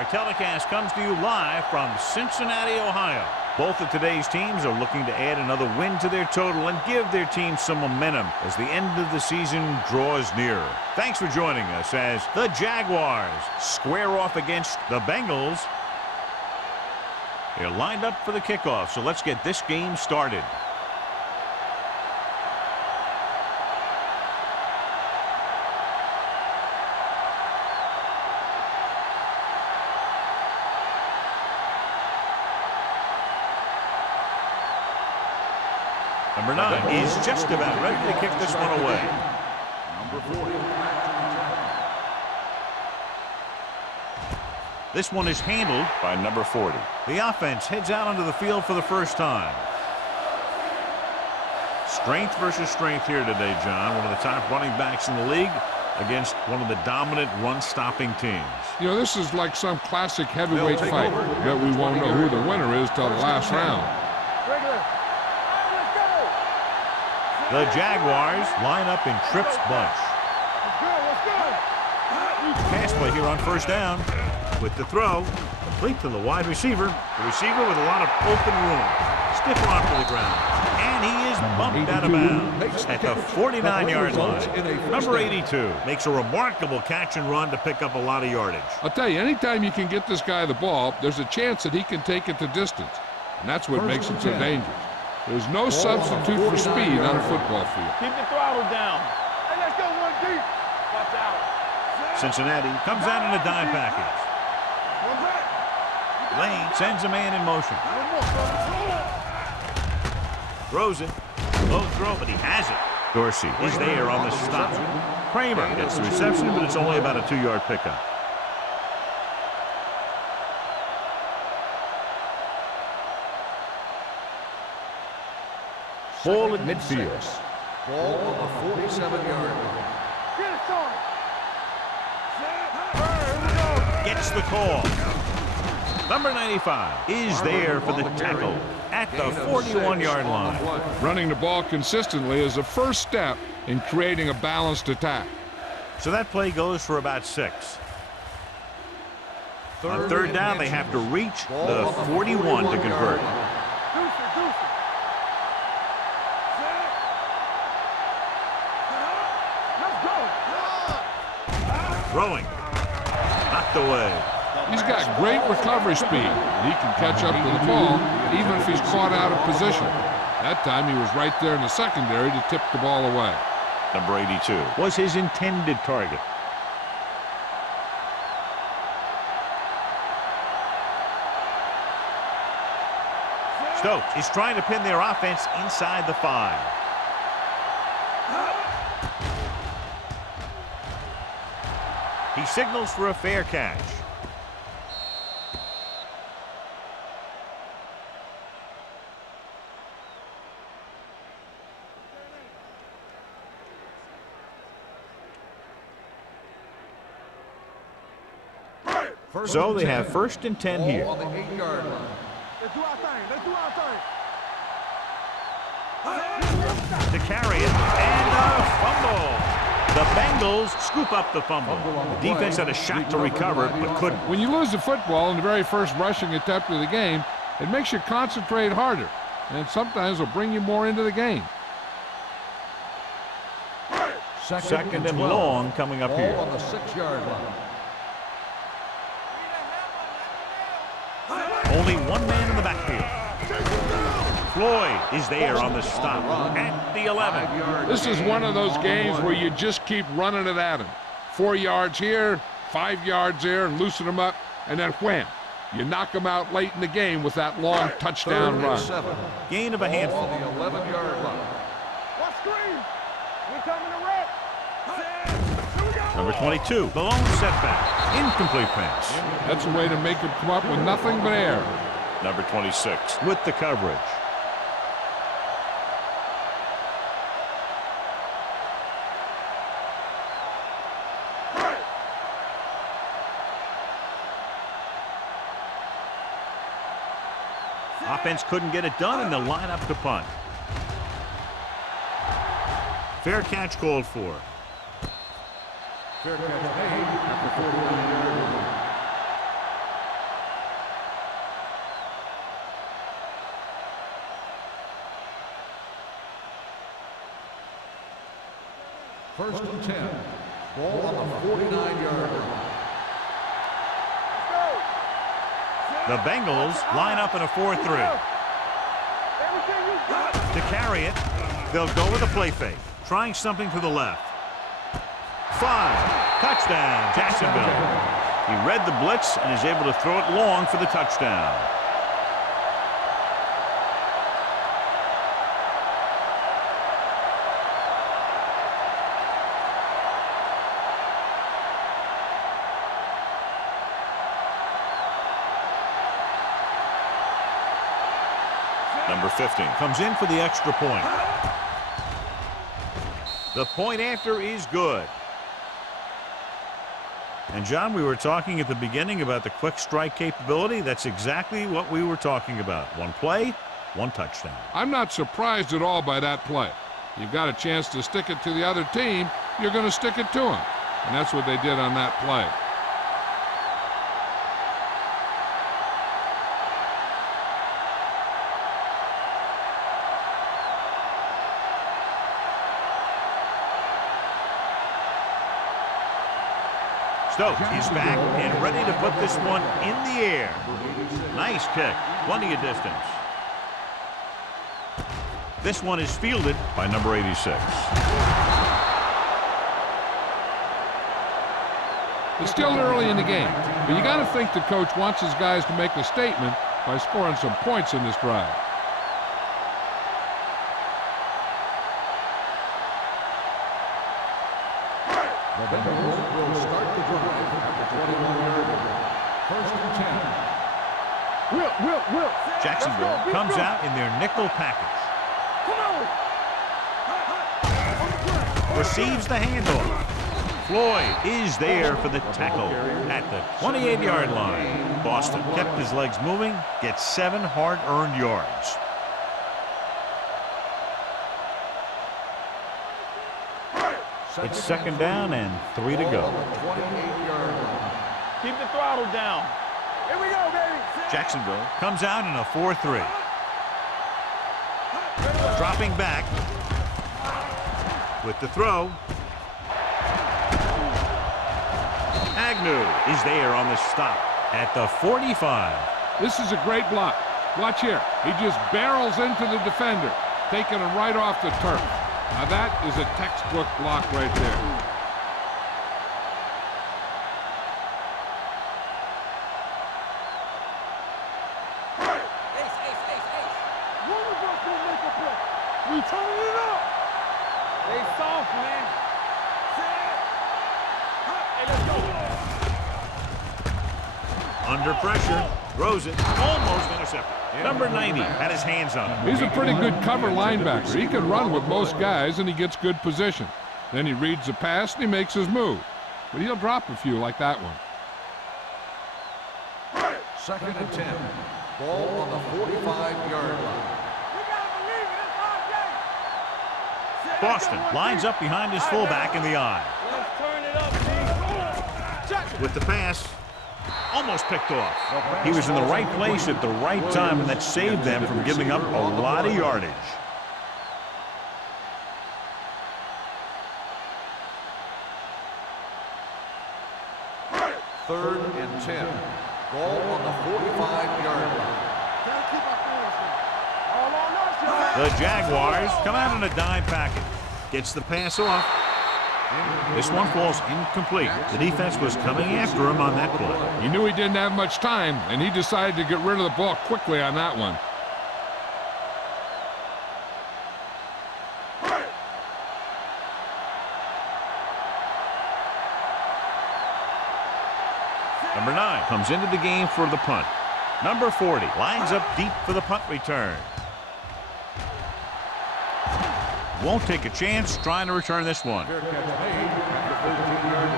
Our telecast comes to you live from Cincinnati, Ohio. Both of today's teams are looking to add another win to their total and give their team some momentum as the end of the season draws nearer. Thanks for joining us as the Jaguars square off against the Bengals. They're lined up for the kickoff, so let's get this game started. Number 9 is just about ready to kick this one away. Number 40. This one is handled by number 40. The offense heads out onto the field for the first time. Strength versus strength here today, John. One of the top running backs in the league against one of the dominant run-stopping teams. You know, this is like some classic heavyweight fight. Bet we won't know who the winner is till the last round. The Jaguars line up in Tripp's bunch. Pass play here on first down. With the throw, complete to the wide receiver. The receiver with a lot of open room. Stiff arm to the ground. And he is bumped out of bounds at the 49-yard line. Number 82 makes a remarkable catch and run to pick up a lot of yardage. I'll tell you, anytime you can get this guy the ball, there's a chance that he can take it to distance. And that's what makes it so dangerous. There's no substitute for speed on a football field. Keep the throttle down. Hey, let's go one deep. Watch out. Cincinnati comes out in a dime package. Lane sends a man in motion. Throws it. Low throw, but he has it. Dorsey is there on the stop. Kramer gets the reception, but it's only about a 2-yard pickup. Ball at midfield. Ball on the 47-yard line. Gets the call. Number 95 is there for the tackle at the 41-yard line. Running the ball consistently is the first step in creating a balanced attack. So that play goes for about 6. On third down, they have to reach the 41 to convert. Throwing. Knocked away. He's got great recovery speed. He can catch up to the ball even if he's caught out of position. That time he was right there in the secondary to tip the ball away. Number 82 was his intended target. Stokes is trying to pin their offense inside the 5. He signals for a fair catch. So they have first and 10 here. On the 8-yard line. Let's do our thing. Let's do our thing. To carry it, and a fumble. The Bengals scoop up the fumble. The defense had a shot to recover, but couldn't. When you lose the football in the very first rushing attempt of the game, it makes you concentrate harder, and sometimes will bring you more into the game. Second and long coming up here. Ball on the 6-yard line. Only one man in the backfield. Floyd is there on the stop at the 11. This is one of those games where you just keep running it at him. 4 yards here, 5 yards there, and loosen them up, and then wham. You knock them out late in the game with that long touchdown run. Gain of a handful. On the 11-yard line. What screen? We coming to wreck. Number 22, the lone setback. Incomplete pass. That's a way to make him come up with nothing but air. Number 26 with the coverage. Offense couldn't get it done, and they'll line up to punt. Fair catch called for. Fair catch made at the 41-yard line. First and 10. Ball on the 49-yard line. The Bengals line up in a 4-3. To carry it, they'll go with a play fake, trying something to the left. 5. Touchdown, Jacksonville. He read the blitz and is able to throw it long for the touchdown. Number 15 comes in for the extra point. The point after is good. And John, we were talking at the beginning about the quick strike capability. That's exactly what we were talking about. One play, one touchdown. I'm not surprised at all by that play. You've got a chance to stick it to the other team, you're going to stick it to them. And that's what they did on that play. Stokes is back and ready to put this one in the air. Nice kick. Plenty of distance. This one is fielded by number 86. It's still early in the game, but you got to think the coach wants his guys to make a statement by scoring some points in this drive. The Bengals will start the drive at the 21-yard line. First and 10. Will. Jacksonville comes out in their nickel package. Receives the handoff. Floyd is there for the tackle at the 28-yard line. Boston kept his legs moving, gets 7 hard-earned yards. It's second down and 3 to go. Keep the throttle down. Here we go, baby. Jacksonville comes out in a 4-3. Dropping back with the throw. Agnew is there on the stop at the 45. This is a great block. Watch here. He just barrels into the defender, taking him right off the turf. Now that is a textbook block right there. We turning it up. They soft, man. Hey, let's go. Under pressure, throws it, almost intercepted. Number 90 had his hands on it. He's a pretty good cover linebacker. He can run with most guys, and he gets good position. Then he reads the pass, and he makes his move. But he'll drop a few like that one. Second and 10. Ball on the 45-yard line. Boston lines up behind his fullback in the eye. Let's turn it up, G. With the pass, almost picked off. He was in the right place at the right time, and that saved them from giving up a lot of yardage. Third and 10. Ball on the 45-yard line. The Jaguars come out in a dime package. Gets the pass off. This one falls incomplete. The defense was coming after him on that play. He knew he didn't have much time, and he decided to get rid of the ball quickly on that one. Number 9 comes into the game for the punt. Number 40 lines up deep for the punt return. Won't take a chance trying to return this one. Fair catch made at the 13-yard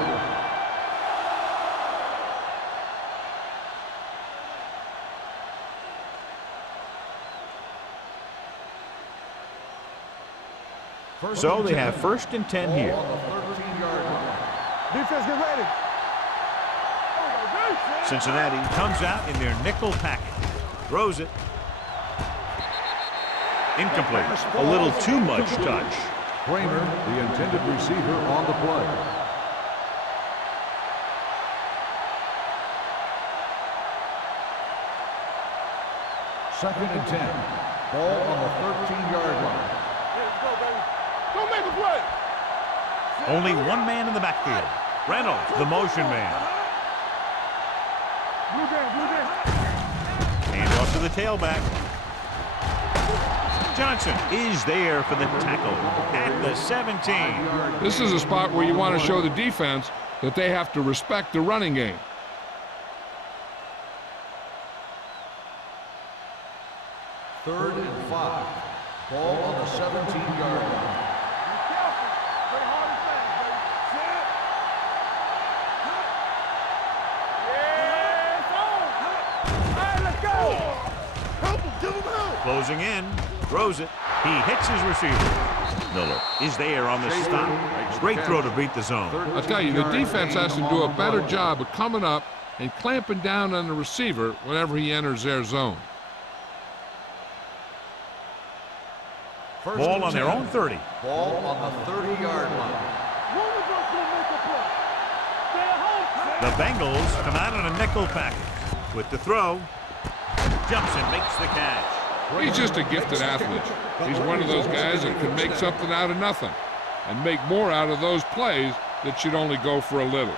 line. So they have first and 10 here. Ball on the 13-yard line. Defense, get ready. Cincinnati comes out in their nickel package. Throws it. Incomplete. A little too much touch. Kramer, the intended receiver on the play. Second and 10. Ball on the 13-yard line. Let's go, baby. Go make a play. Only one man in the backfield. Reynolds, the motion man. Blue game, blue game. Hand off to the tailback. Johnson is there for the tackle at the 17. This is a spot where you want to show the defense that they have to respect the running game. Third and 5. Ball on the 17-yard line. Be careful. Play hard and fast, baby. Set. Yeah, it's on. All right, let's go. Help him, give him help. Closing in, throws it. He hits his receiver. Miller is there on the stop. Great throw to beat the zone. I'll tell you, the defense has to do a better job of coming up and clamping down on the receiver whenever he enters their zone. Ball on their own 30. Ball on the 30-yard line. One of us will make a play. Stay at home. The Bengals come out on a nickel package. With the throw, jumps and makes the catch. He's just a gifted athlete. He's one of those guys that can make something out of nothing and make more out of those plays that should only go for a little.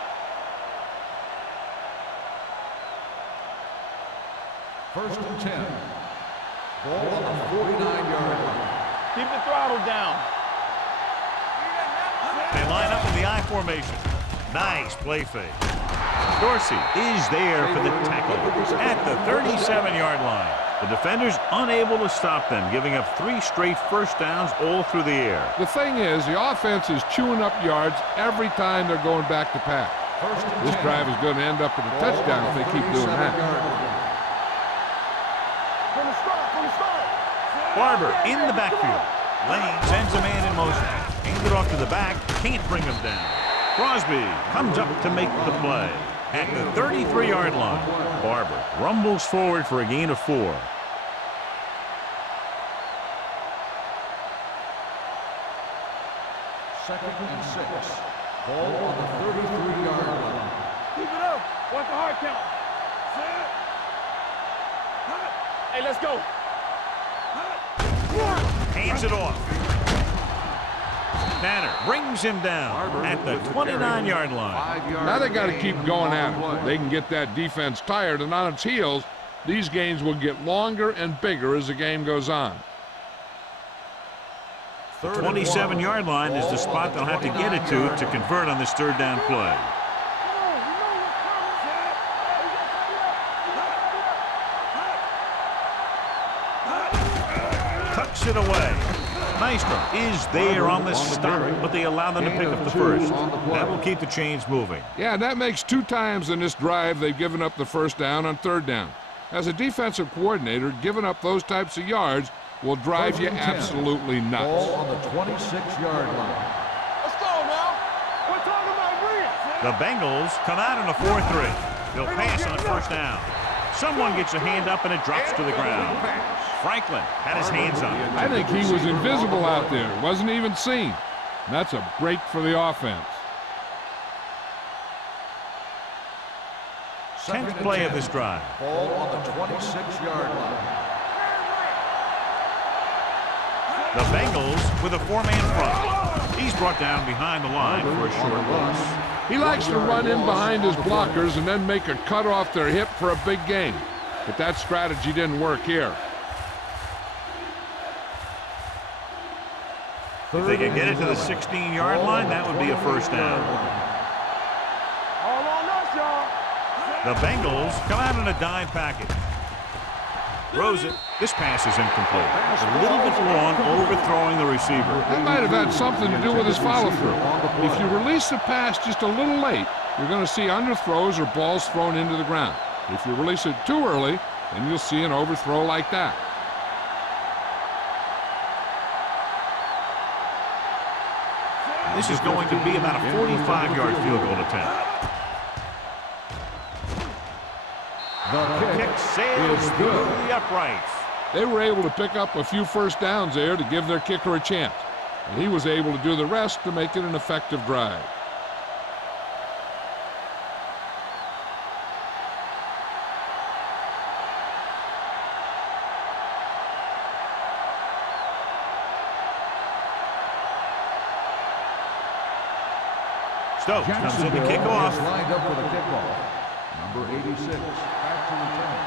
First and 10. Ball on the 49-yard line. Keep the throttle down. They line up in the I formation. Nice play fake. Dorsey is there for the tackle at the 37-yard line. The defenders unable to stop them, giving up 3 straight first downs all through the air. The thing is, the offense is chewing up yards every time they're going back to pass. This drive is going to end up in a touchdown if they keep doing that. From the start, from the start. Barber in the backfield. Lane sends a man in motion. Hands it off to the back. Can't bring him down. Crosby comes up to make the play. At the 33-yard line, Barber rumbles forward for a gain of 4. Second and 6. Ball on the 33-yard line. Keep it up. Watch the hard count. Set. Hey, let's go. Hands it off. Tanner brings him down at the 29-yard line. Now they got to keep going at it. They can get that defense tired and on its heels. These games will get longer and bigger as the game goes on. The 27-yard line is the spot they'll have to get it to convert on this third down play. Tucks it away. Maestro is there on the stop, but they allow them to pick up the first. That will keep the chains moving. Yeah, that makes 2 times in this drive they've given up the first down on third down. As a defensive coordinator, giving up those types of yards will drive you absolutely nuts. Ball on the 26-yard line. Let's go now. We're talking about real. The Bengals come out in a 4-3. They'll pass on first down. Someone gets a hand up and it drops to the ground. Franklin had his hands on it. I think he was invisible out there. Wasn't even seen. And that's a break for the offense. 10th play of this drive. Ball on the 26-yard line. The Bengals with a 4-man front. He's brought down behind the line for a short loss. He likes to run in behind his blockers and then make a cut off their hip for a big gain. But that strategy didn't work here. If they can get it to the 16-yard line, that would be a first down. All on us, y'all. The Bengals come out in a dime package. Throws it. This pass is incomplete. A little bit long, overthrowing the receiver. That might have had something to do with his follow-through. If you release the pass just a little late, you're going to see underthrows or balls thrown into the ground. If you release it too early, then you'll see an overthrow like that. This is going to be about a 45-yard field goal attempt. The Kick sails through the uprights. They were able to pick up a few first downs there to give their kicker a chance. and he was able to do the rest to make it an effective drive. Stokes comes in to kick off. Lined up for the kickoff. Number 86, back to return.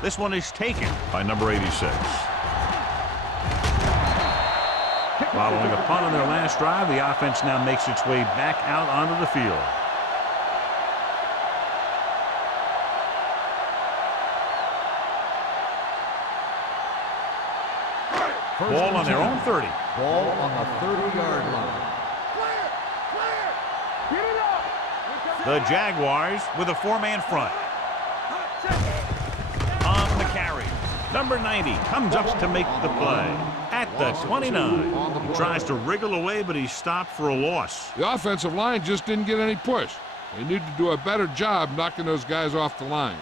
This one is taken by number 86. Following a punt on their last drive, the offense now makes its way back out onto the field. Ball on their own 30. Ball on the 30-yard line. Clear! Clear! Get it up! The Jaguars with a four-man front. On the carry, number 90 comes up to make the play at the 29. He tries to wriggle away, but he's stopped for a loss. The offensive line just didn't get any push. They need to do a better job knocking those guys off the line.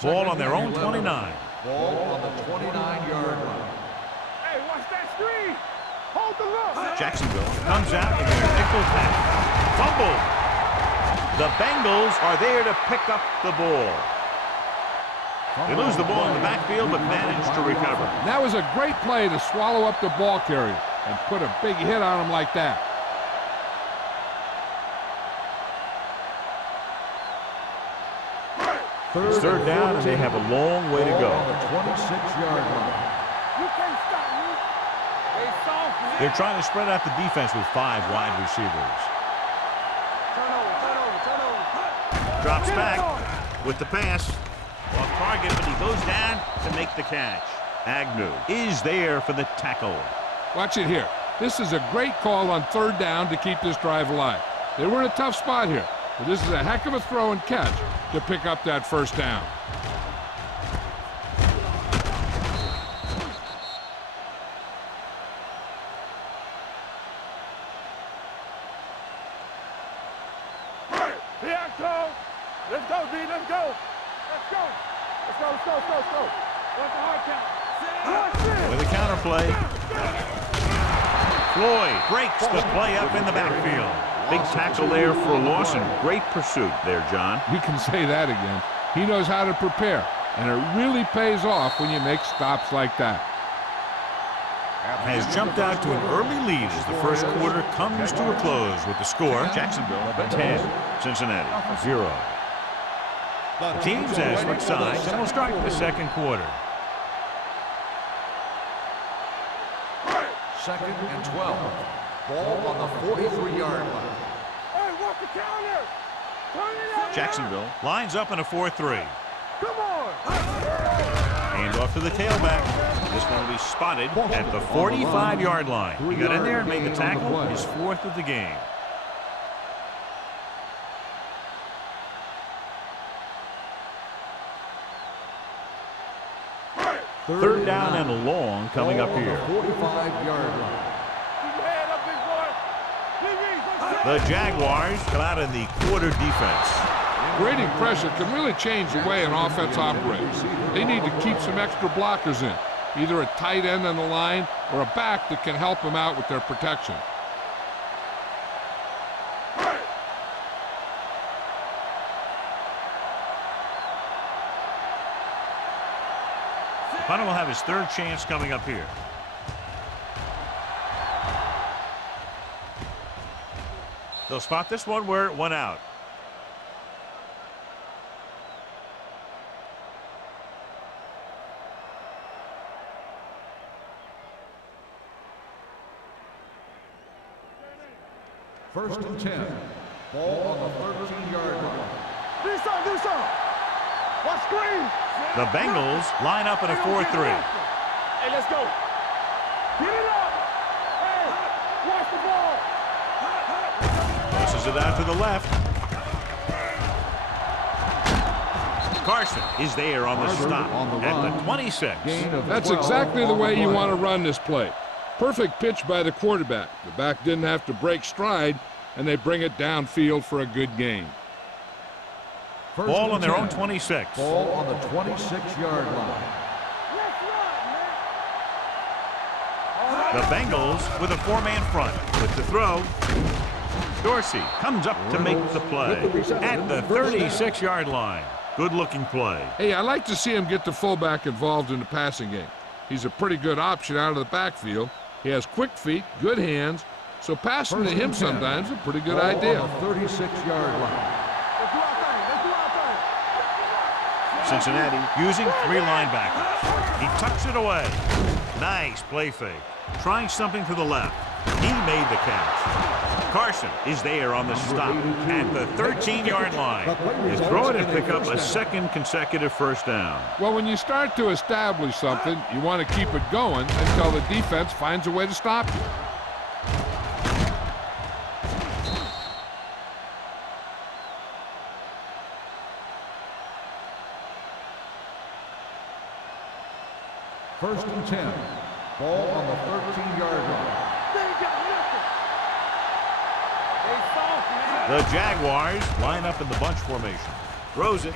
Ball on their own 29. Ball on the 29-yard line. Hey, watch that screen! Hold the look! Jacksonville comes out in their nickel pack. Fumble. The Bengals are there to pick up the ball. They lose the ball in the backfield, but manage to recover. And that was a great play to swallow up the ball carrier and put a big hit on him like that. It's third down, and they have a long way to go. On the 26-yard line. You can't stop me! They soft, man! They're trying to spread out the defense with 5 wide receivers. Turn over, turn over, turn over! Drops Get back it with the pass. Off target, but he goes down to make the catch. Agnew is there for the tackle. Watch it here. This is a great call on third down to keep this drive alive. They were in a tough spot here, but this is a heck of a throw and catch to pick up that first down. Here I come! Let's go, D, let's go! Let's go! Let's go, let's go, let's go, let's go! What's the hard count? With a counterplay. Floyd breaks the play up in the backfield. Big tackle there for a loss and great pursuit there, John. You can say that again. He knows how to prepare, and it really pays off when you make stops like that. Has jumped out to an early lead as the first quarter comes to a close with the score. Jacksonville 10, Cincinnati 0. The teams as switch sides and will start the second quarter. Second and 12. Ball on the 43-yard line. Hey, watch the counter! Turn it up! Jacksonville lines up in a 4-3. Come on! Hand off to the tailback. This one will be spotted at the 45-yard line. He got in there and made the tackle, his 4th of the game. Third down and long coming up here. 45-yard line. Keep your head up, big boy! The Jaguars come out in the quarter defense. Grading pressure can really change the way an offense operates. They need to keep some extra blockers in, either a tight end on the line or a back that can help them out with their protection. Punter will have his third chance coming up here. They'll spot this one where it went out. First and 10. Ball on the 13-yard line. Do something, do something! Watch screen! The Bengals line up in a 4-3. Hey, let's go! Get it up! Hey, watch the ball! Tosses it out to the left. Carson is there on the stop at the 26. That's exactly the way you want to run this play. Perfect pitch by the quarterback. The back didn't have to break stride, and they bring it downfield for a good gain. Ball on their own 26. Ball on the 26-yard line. Let's run, man! The Bengals with a 4-man front. With the throw, Dorsey comes up to make the play at the 36-yard line. Good-looking play. Hey, I like to see him get the fullback involved in the passing game. He's a pretty good option out of the backfield. He has quick feet, good hands, so passing to him sometimes is a pretty good idea. 36-yard line. Cincinnati using 3 linebackers. He tucks it away. Nice play fake. Trying something to the left. He made the catch. Carson is there on the stop at the 13-yard line. He's throwing and pick up a second consecutive first down. Well, when you start to establish something, you want to keep it going until the defense finds a way to stop you. First and 10. Ball on the 13-yard line. The Jaguars line up in the bunch formation. Throws it.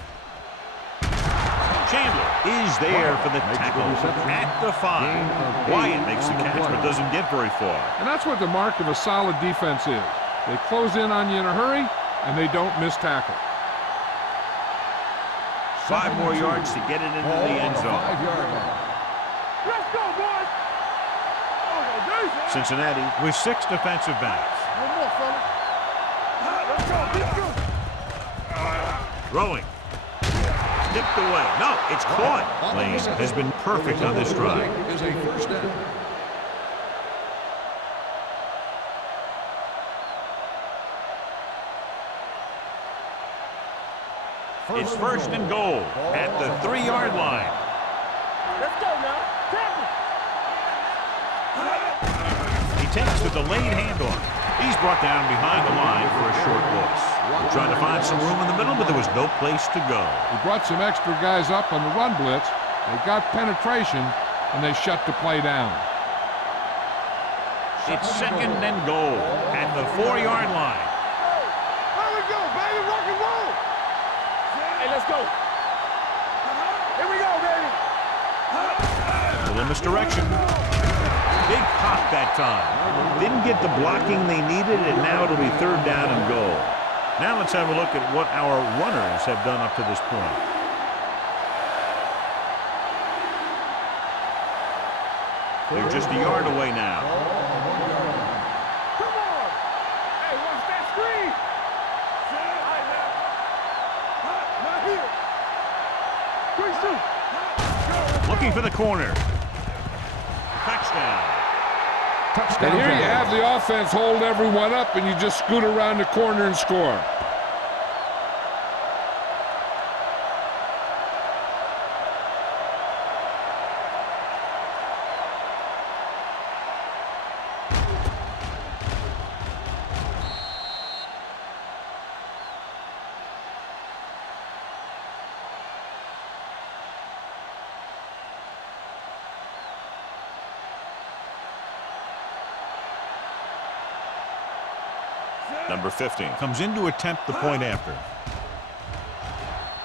Chandler is there for the tackle at the 5. Wyatt makes the catch but doesn't get very far. And that's what the mark of a solid defense is. They close in on you in a hurry, and they don't miss tackle. 5 more yards to get it into the end zone. 5-yard line. Let's go, boys! Cincinnati with 6 defensive backs. One more, fella. Let's go, let's go. Throwing. Tipped away. No, it's caught. Lane has been perfect on this drive. Is a first down. It's first and goal at the 3-yard line. Let's go now. Tackle. He takes the delayed handoff. He's brought down behind the line for a short loss. Trying to find some room in the middle, but there was no place to go. He brought some extra guys up on the run blitz. They got penetration, and they shut the play down. It's second and goal at the 4-yard line. Here we go, baby. Rock and roll. Hey, let's go. Here we go, baby. A little misdirection. Big pop that time. Didn't get the blocking they needed, and now it'll be 3rd down and goal. Now let's have a look at what our runners have done up to this point. They're just a yard away now. Come on. Hey, watch that screen. All right, now. Not here. Quick shoot. Looking for the corner. Touchdown. And here you have the offense hold everyone up, and you just scoot around the corner and score. Number 15 comes in to attempt the point after.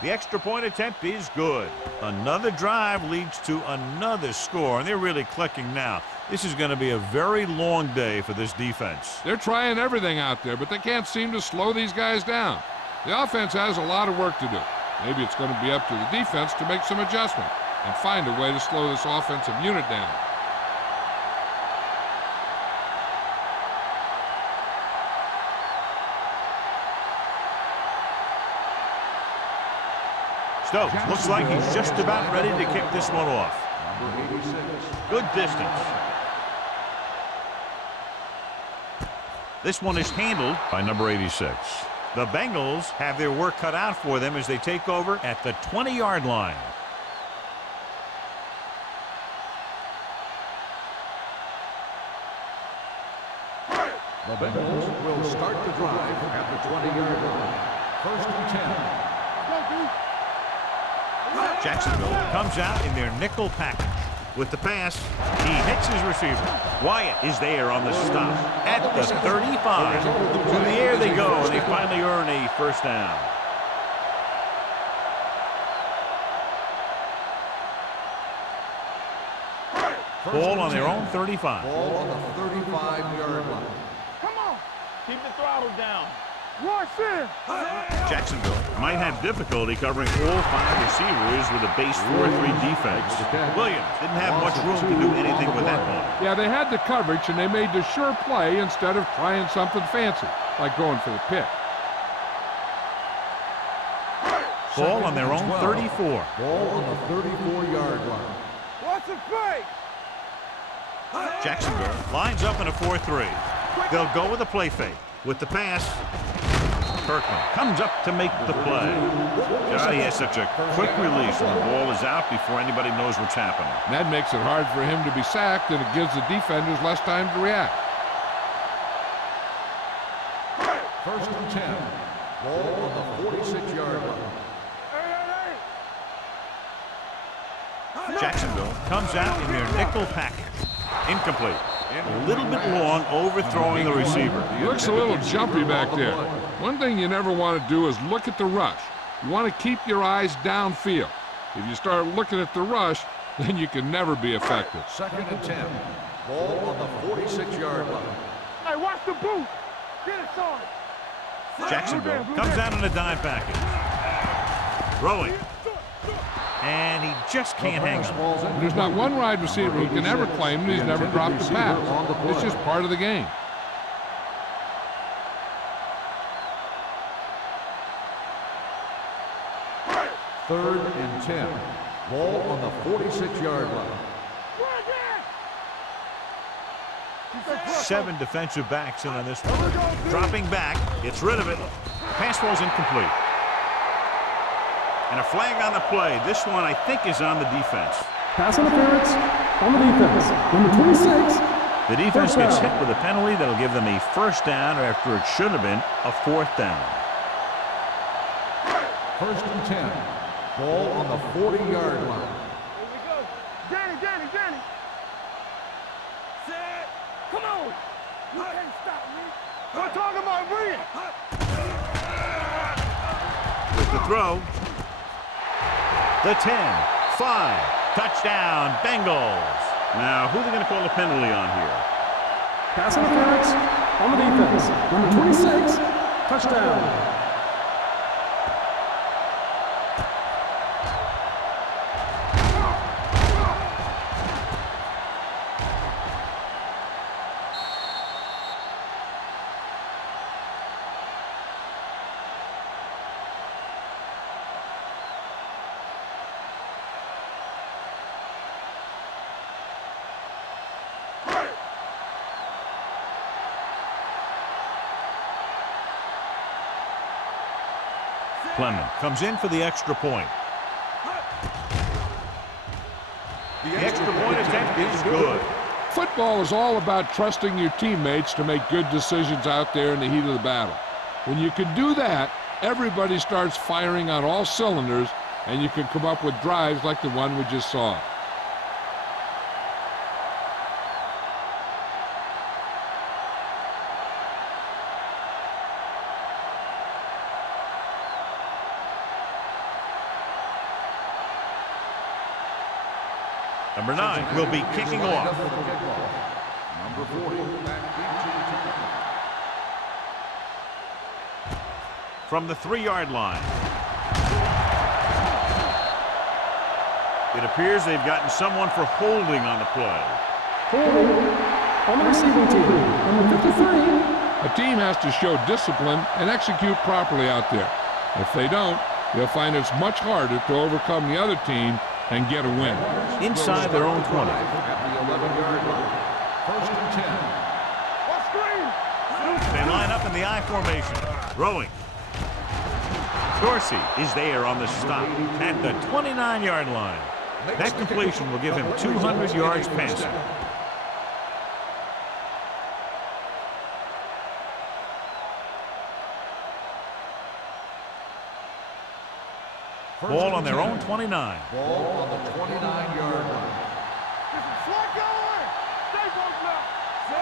The extra point attempt is good. Another drive leads to another score, and they're really clicking now. This is going to be a very long day for this defense. They're trying everything out there, but they can't seem to slow these guys down. The offense has a lot of work to do. Maybe it's going to be up to the defense to make some adjustment and find a way to slow this offensive unit down. Stokes looks like he's just about ready to kick this one off. Number 86. Good distance. This one is handled by number 86. The Bengals have their work cut out for them as they take over at the 20-yard line. The Bengals will start the drive at the 20-yard line. First and 10. Jacksonville comes out in their nickel package. With the pass, he hits his receiver. Wyatt is there on the stop at the 35. To the air they go, and they finally earn a first down. Ball on their own 35. Ball on the 35-yard line. Come on. Keep the throttle down. Rush in. Jacksonville might have difficulty covering all 5 receivers with a base 4-3 defense. Williams didn't have much room to do anything with that ball. Yeah, they had the coverage, and they made the sure play instead of trying something fancy, like going for the pick. Ball on their own 34. Ball on the 34-yard line. What's the fake? Jacksonville lines up in a 4-3. They'll go with a play fake. With the pass, Kirkland comes up to make the play. God, he has such a quick release when the ball is out before anybody knows what's happening. And that makes it hard for him to be sacked, and it gives the defenders less time to react. First and 10. Ball on the 46-yard line. Jacksonville comes out in their nickel package. Incomplete. A little bit long, overthrowing the receiver. He looks a little jumpy back there. One thing you never want to do is look at the rush. You want to keep your eyes downfield. If you start looking at the rush, then you can never be effective. Second and 10. Ball on the 46-yard line. Hey, watch the boot. Get it, son. Jacksonville comes out in a dime package. Throwing. And he just can't hang on. There's not one wide receiver who can ever claim that he's never dropped a pass. It's just part of the game. Third and 10. Ball on the 46-yard line. 7 defensive backs in on this one. Dropping back, gets rid of it. Pass ball's incomplete. And a flag on the play. This one, I think, is on the defense. Pass interference on the defense. Number 26. The defense gets hit with a penalty that'll give them a first down after it should have been a 4th down. First and 10. Ball on the 40-yard line. Here we go. Danny. Set. Come on. You can't stop me. We're talking about bringing. With the throw. The 10, 5, touchdown, Bengals. Now, who are they going to call the penalty on here? Pass interference on the defense. Number 26. Touchdown. Clement comes in for the extra point. The extra point attempt is good. Football is all about trusting your teammates to make good decisions out there in the heat of the battle. When you can do that, everybody starts firing on all cylinders, and you can come up with drives like the one we just saw. Number 9 will be kicking off. Number 40 back into the tackle. From the 3-yard line. It appears they've gotten someone for holding on the play. Holding on the receiving team. Number 53. A team has to show discipline and execute properly out there. If they don't, they'll find it's much harder to overcome the other team and get a win. Inside their own 20. At the 11-yard line. First and 10. What screen? They line up in the I formation. Throwing. Dorsey is there on the stop at the 29-yard line. That completion will give him 200 yards passing. Ball on their own 29. Ball on the 29-yard line.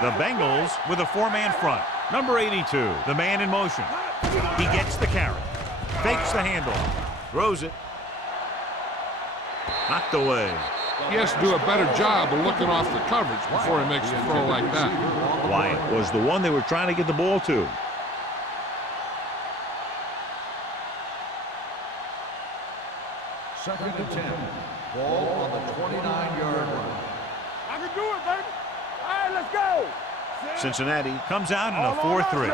The Bengals with a 4-man front. Number 82, the man in motion. He gets the carry. Fakes the handoff. Throws it. Knocked away. He has to do a better job of looking off the coverage before he makes a throw like that. Wyatt was the one they were trying to get the ball to. Second and 10. Ball on the 29-yard line. I can do it, baby. All right, let's go. Cincinnati comes out in a 4-3.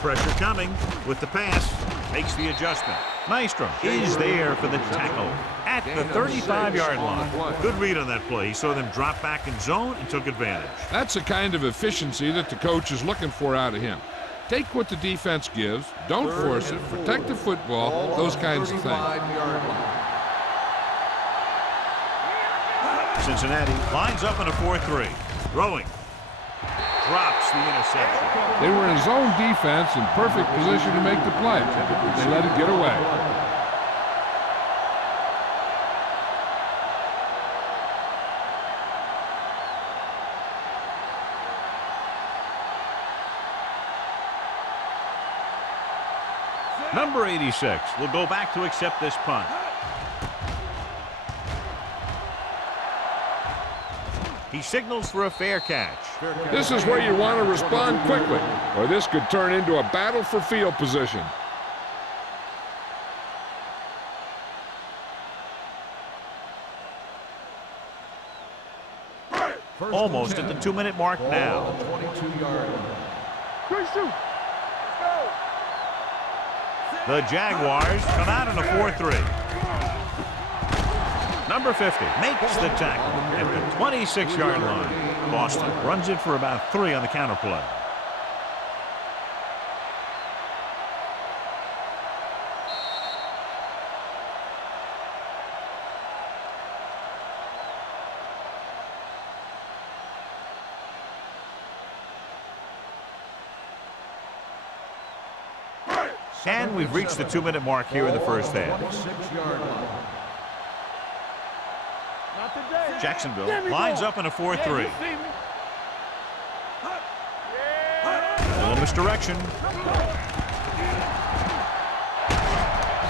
Pressure coming with the pass. Makes the adjustment. Nystrom is there for the tackle at the 35-yard line. Good read on that play. He saw them drop back in zone and took advantage. That's the kind of efficiency that the coach is looking for out of him. Take what the defense gives, don't force it, protect the football, those kinds of things. Cincinnati lines up in a 4-3. Throwing. Drops the interception. They were in zone defense in perfect position to make the play. They let it get away. Number 86 will go back to accept this punt. He signals for a fair catch. This is where you want to respond quickly, or this could turn into a battle for field position. Almost at the 2-minute mark now. 22-yard line. Quick shoot. Let's go. The Jaguars come out in a 4-3. Number 50 makes the tackle at the 26-yard line. Boston runs it for about 3 on the counter play. And we've reached the 2-minute mark here in the first half. 6-yard line. Not today. Jacksonville Give me lines more. up in a Yeah, 4-3. you see me? Yeah. Little misdirection.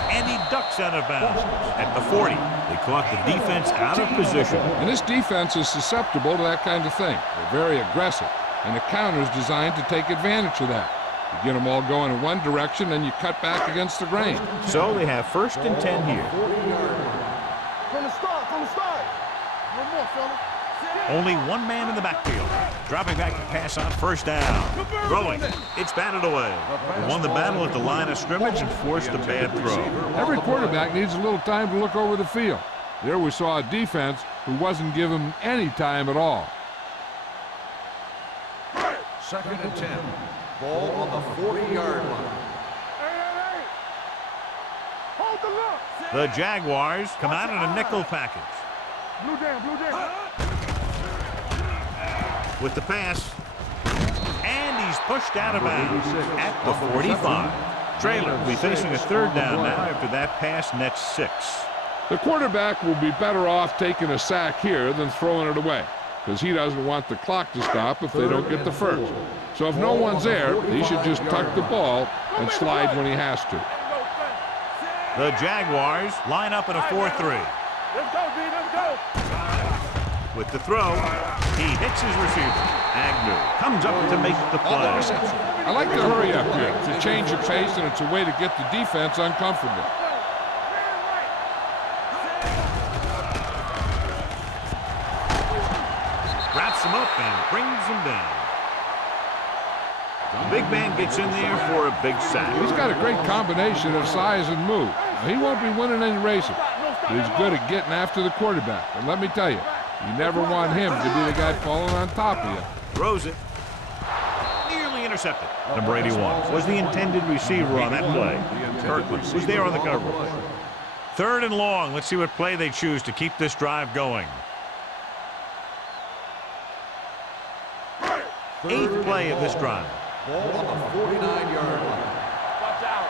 And he ducks out of bounds. At the 40, they caught the defense out of position. And this defense is susceptible to that kind of thing. They're very aggressive, and the counter is designed to take advantage of that. You get them all going in one direction, and you cut back against the grain. So they have 1st and 10 here. From the start, from the start. No more, fella. Only one man in the backfield. Dropping back to pass on 1st down. Throwing. It's batted away. They won the battle at the line of scrimmage and forced a bad throw. Every quarterback needs a little time to look over the field. There we saw a defense who wasn't given any time at all. 2nd and 10. Ball on the 40-yard line. Hey. Hold the look. The Jaguars come out in a nickel package. Blue down. With the pass. And he's pushed out of bounds at the 45. Traylor will be facing a 3rd down now after that pass nets 6. The quarterback will be better off taking a sack here than throwing it away, because he doesn't want the clock to stop if they don't get the first. So if no one's there, he should just tuck the ball and slide when he has to. The Jaguars line up in a 4-3. Let's go, B. Let's go. With the throw, he hits his receiver. Agnew comes up to make the play. I like to hurry up here. It's a change of pace, and it's a way to get the defense uncomfortable. Wraps him up and brings him down. The big man gets in there for a big sack. He's got a great combination of size and move. Now, he won't be winning any races, but he's good at getting after the quarterback. And let me tell you, you never want him to be the guy falling on top of you. Throws it. Nearly intercepted. Number 81 was the intended receiver on that play. Kirkland was there on the coverage. 3rd and long. Let's see what play they choose to keep this drive going. 8th play of this drive. Ball on the 49-yard line. Watch out.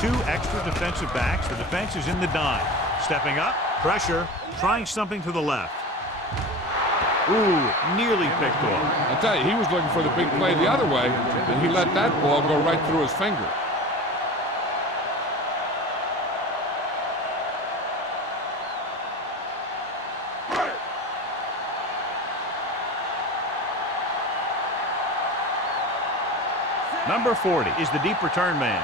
2 extra defensive backs. The defense is in the dime. Stepping up, pressure, trying something to the left. Ooh, nearly picked off. I tell you, he was looking for the big play the other way, and he let that ball go right through his finger. Number 40 is the deep return man.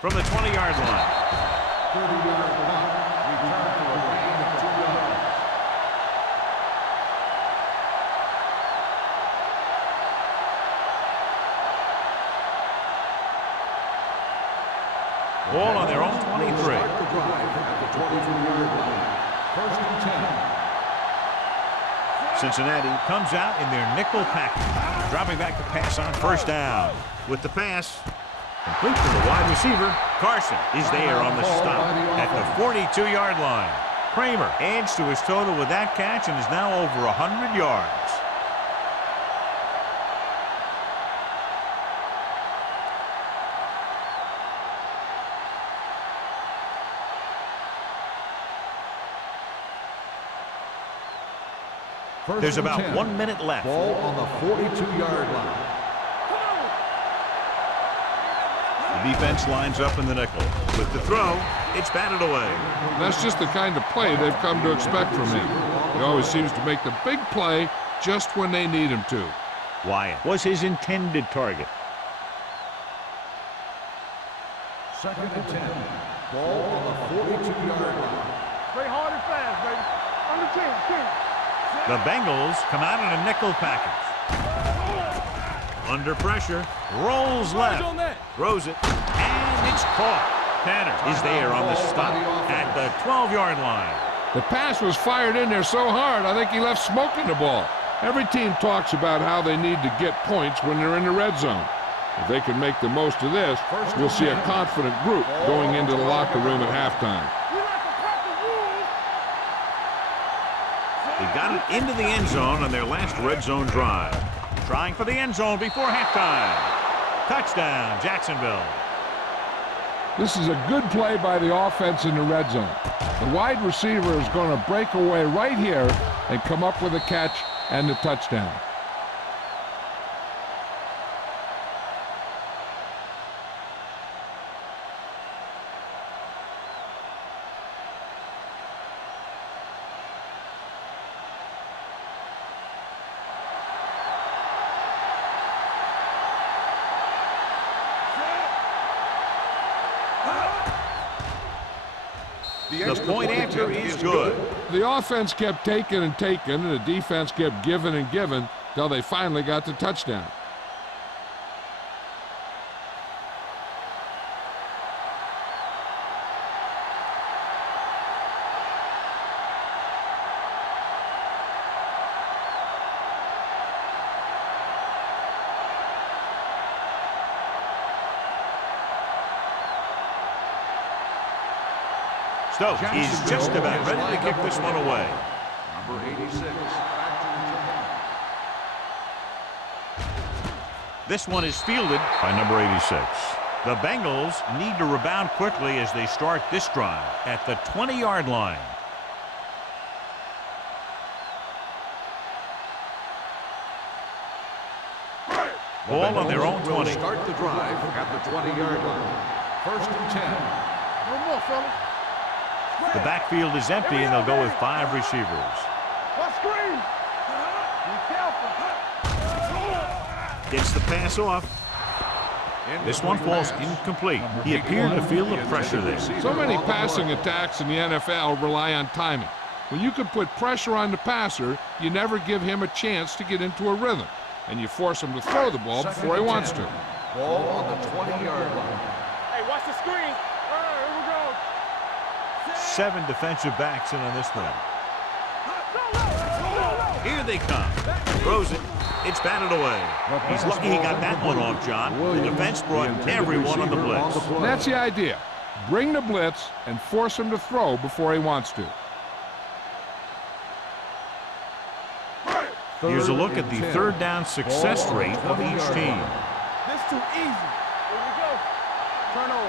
From the 20-yard line. 30-yard punt. Return for a gain of 2 yards. Ball on their own 23. Start the drive at the 22-yard line. First and 10. Cincinnati comes out in their nickel package, dropping back to pass on first down. With the pass, complete to the wide receiver. Carson is there on the stop at the 42-yard line. Kramer adds to his total with that catch and is now over 100 yards. There's about 1 minute left. Ball on the 42-yard line. The defense lines up in the nickel. With the throw, it's batted away. That's just the kind of play they've come to expect from him. He always seems to make the big play just when they need him to. Wyatt was his intended target. Second and 10. Ball on the 42-yard line. Play hard and fast, baby. On the team. The Bengals come out in a nickel package. Under pressure, rolls left, throws it, and it's caught. Tanner is there on the stop at the 12-yard line. The pass was fired in there so hard, I think he left smoke in the ball. Every team talks about how they need to get points when they're in the red zone. If they can make the most of this, we'll see a confident group going into the locker room at halftime. They got it into the end zone on their last red zone drive. Trying for the end zone before halftime. Touchdown, Jacksonville. This is a good play by the offense in the red zone. The wide receiver is going to break away right here and come up with a catch and the touchdown. The point after is good. The offense kept taking and taking, and the defense kept giving and giving till they finally got the touchdown. Stokes is just about ready to kick this one away. Number 86. Back to return. This one is fielded by number 86. The Bengals need to rebound quickly as they start this drive at the 20-yard line. Ball on their own 20. Start the drive at the 20-yard line. First and 10. No more, fellas. The backfield is empty, and they'll go with 5 receivers. What screen? Be careful. Gets the pass off. This one falls incomplete. He appeared to feel the pressure there. So many passing attacks in the NFL rely on timing. When you can put pressure on the passer, you never give him a chance to get into a rhythm, and you force him to throw the ball before he wants to. Ball on the 20-yard line. Hey, watch the screen. All right, here we go. 7 defensive backs in on this one. Here they come. Throws it. It's batted away. He's lucky he got that one off, John. The defense brought everyone on the blitz. That's the idea. Bring the blitz and force him to throw before he wants to. Here's a look at the third down success rate of each team. This too easy. Here we go. Turn over.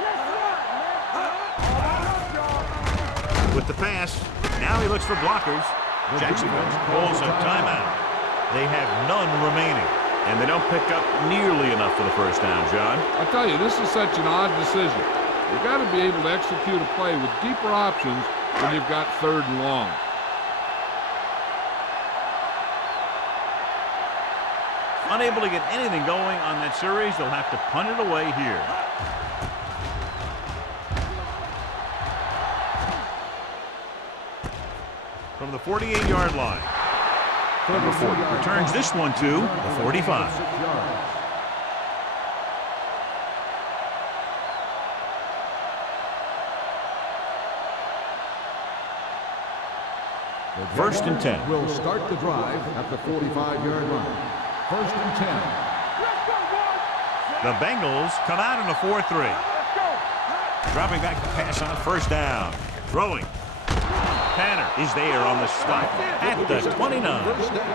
Yes, sir. With the pass, now he looks for blockers. Jacksonville calls a timeout. They have none remaining, and they don't pick up nearly enough for the first down, John. I tell you, this is such an odd decision. You've got to be able to execute a play with deeper options when you've got 3rd and long. Unable to get anything going on that series, they'll have to punt it away here. From the 48-yard line. Number 40 returns this one to the 45. First and 10. Will start the drive at the 45-yard line. First and 10. The Bengals come out in a 4-3. Dropping back to pass on first down. Throwing. Tanner is there on the stop at the 29.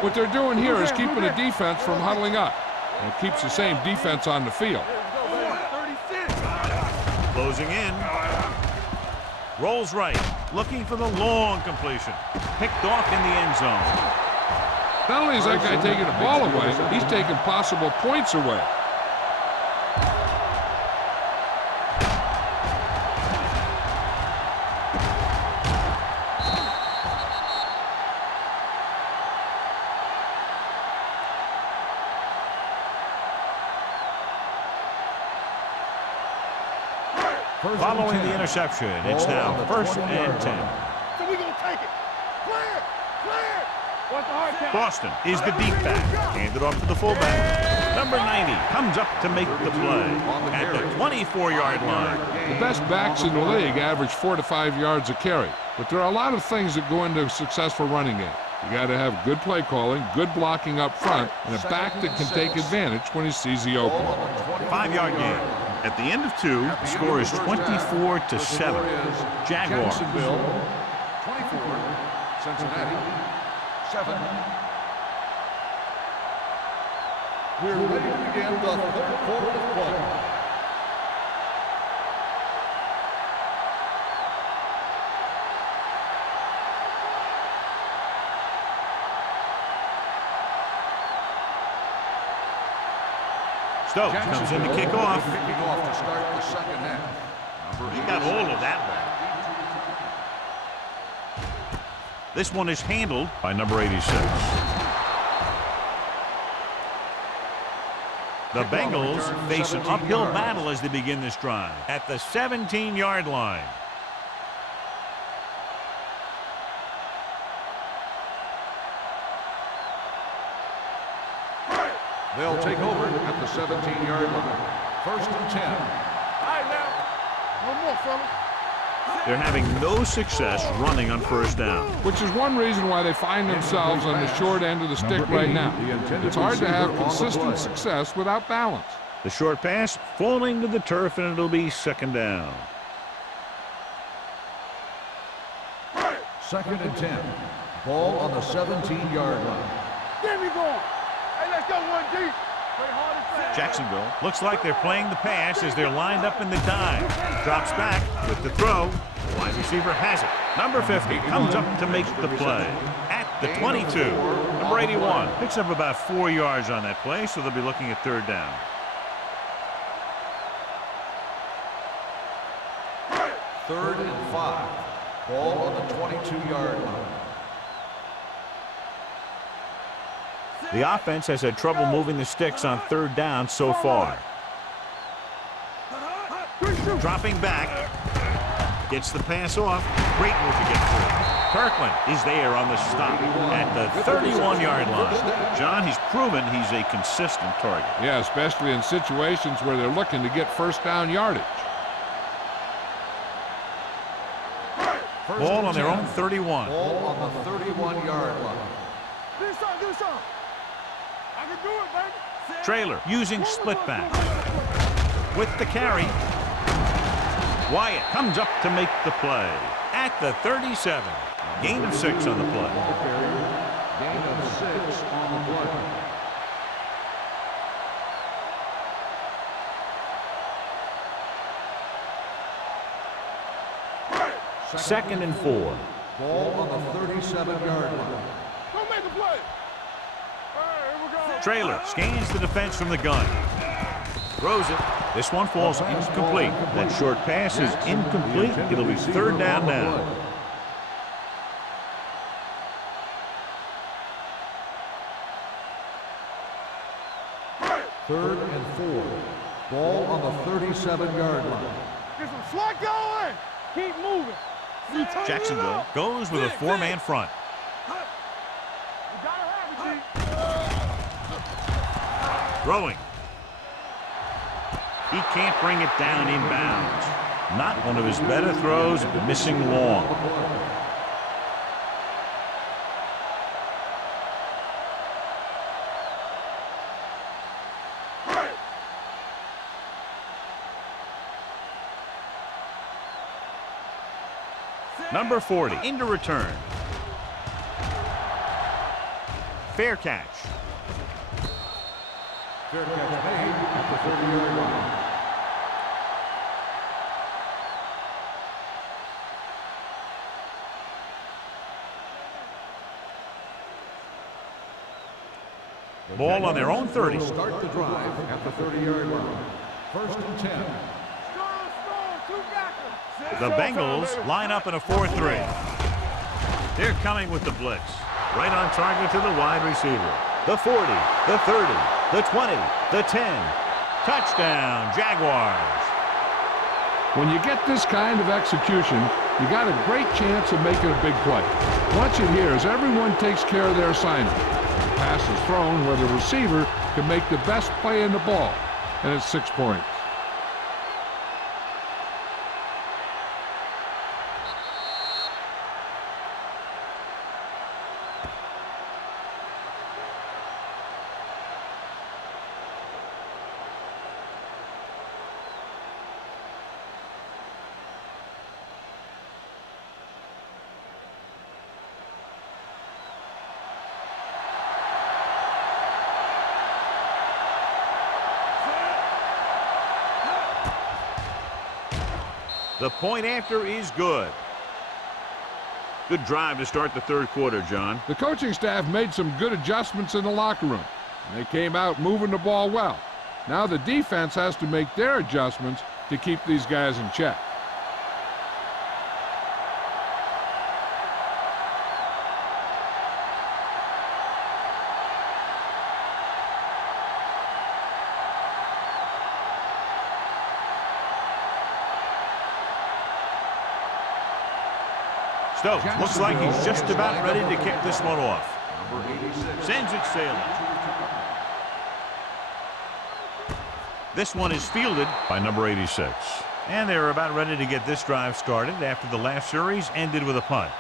What they're doing here is keeping the defense from huddling up. And it keeps the same defense on the field. Closing in. Rolls right. Looking for the long completion. Picked off in the end zone. Not only is that guy taking the ball away, he's taking possible points away. Following the interception, it's now first and 10. So we're going to take it. Clear! Clear! What's the hard count? Boston is the deep back. Handed off to the fullback. Number 90 comes up to make the play at the 24-yard line. The best backs in the league average 4 to 5 yards a carry. But there are a lot of things that go into a successful running game. You got to have good play calling, good blocking up front, and a back that can take advantage when he sees the opening. 5-yard game. At the end of 2, the score is 24-7. Jaguars. Jacksonville, 24. Cincinnati, 7. We're ready to begin the 3rd quarter of play. Stokes comes in to kick off. Kicking off to start the second half. He got hold of that one. This one is handled by number 86. The Bengals face an uphill battle as they begin this drive at the 17-yard line. They'll take over at the 17-yard line. First and 10. All right, now. No more, fellas. They're having no success running on first down. Which is one reason why they find themselves on the short end of the stick right now. It's hard to have consistent success without balance. The short pass falling to the turf, and it'll be second down. Second and 10. Ball on the 17-yard line. Get me going. Hey, let's go one deep. Play hard and fast. Jacksonville looks like they're playing the pass as they're lined up in the dive. Drops back with the throw. Wide receiver has it. Number 50 comes up to make the play at the 22. Number 81 picks up about 4 yards on that play, so they'll be looking at third down. Third and 5. Ball on the 22-yard line. The offense has had trouble moving the sticks on third down so far. Dropping back. Gets the pass off. Great move to get through. Kirkland is there on the stop at the 31-yard line. John, he's proven he's a consistent target. Yeah, especially in situations where they're looking to get first down yardage. Ball on their own 31. Ball on the 31-yard line. Do something, do something. I can do it, baby. Trailer using split back. With the carry. Wyatt comes up to make the play at the 37. Gain of 6 on the play. Gain of 6 on the play. Second and 4. Ball on the 37-yard line. Go make a play. All right, here we go. Trailer scans the defense from the gun. Throws it. This one falls incomplete. That short pass is incomplete. It'll be third down now. Third and 4. Ball on the 37-yard line. Get some slot going. Keep moving. Jacksonville goes with a four-man front. You gotta have it, G. Throwing. He can't bring it down inbounds. Not one of his better throws, missing long. Number 40 into return. Fair catch. Fair catch made at the 30-yard line. Ball on their own 30. Will start the drive at the 30-yard line. First and 10. The Bengals line up in a 4-3. They're coming with the blitz. Right on target to the wide receiver. The 40, the 30, the 20, the 10. Touchdown, Jaguars. When you get this kind of execution, you got a great chance of making a big play. Watch it here as everyone takes care of their assignment. The pass is thrown where the receiver can make the best play in the ball, and it's 6 points. The point after is good. Good drive to start the third quarter, John. The coaching staff made some good adjustments in the locker room. They came out moving the ball well. Now the defense has to make their adjustments to keep these guys in check. Stokes looks like he's just about ready to kick this one off. Sends it sailing. This one is fielded by number 86. And they're about ready to get this drive started after the last series ended with a punt.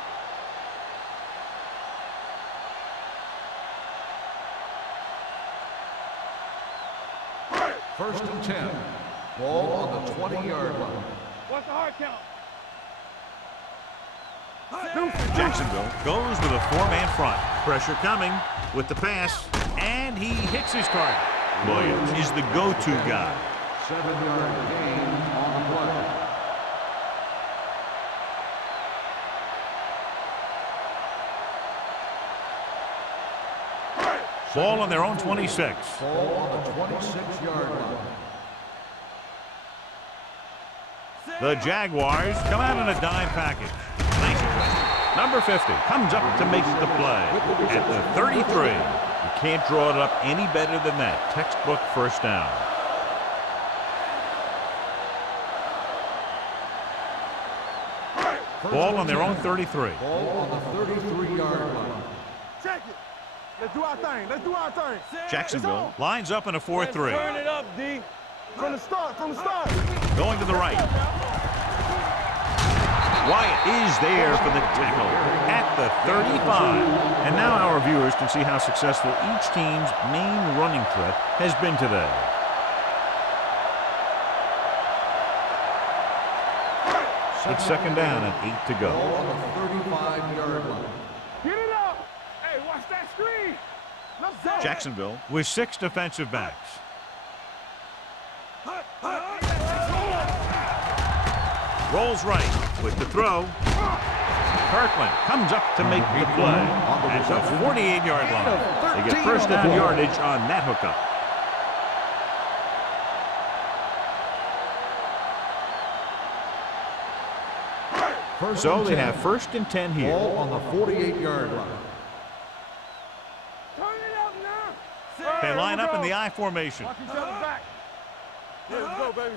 First and 10. Ball on the 20-yard line. What's the hard count? Jacksonville goes with a four-man front. Pressure coming with the pass, and he hits his target. Williams is the go-to guy. 7-yard gain on the play. Ball on their own 26. Ball on the 26-yard line. The Jaguars come out in a dime package. Nice play. Number 50 comes up to make the play at the 33. You can't draw it up any better than that. Textbook first down. Ball on their own 33. Ball on the 33-yard line. Check it. Let's do our thing. Let's do our thing. Jacksonville lines up in a 4-3. Turn it up, D. From the start. Going to the right. Wyatt is there for the tackle at the 35. And now our viewers can see how successful each team's main running threat has been today. It's second down and 8 to go. Ball on the 35-yard line. Get it up. Hey, watch that screen. Let's go. Jacksonville with 6 defensive backs. Rolls right with the throw. Kirkland comes up to make the play at the 48-yard line. They get first down yardage on that hookup. So they have 1st and 10 here. Ball on the 48-yard line. Turn it up now. They line up in the I formation. Watch each other back. Yeah, let's go, baby.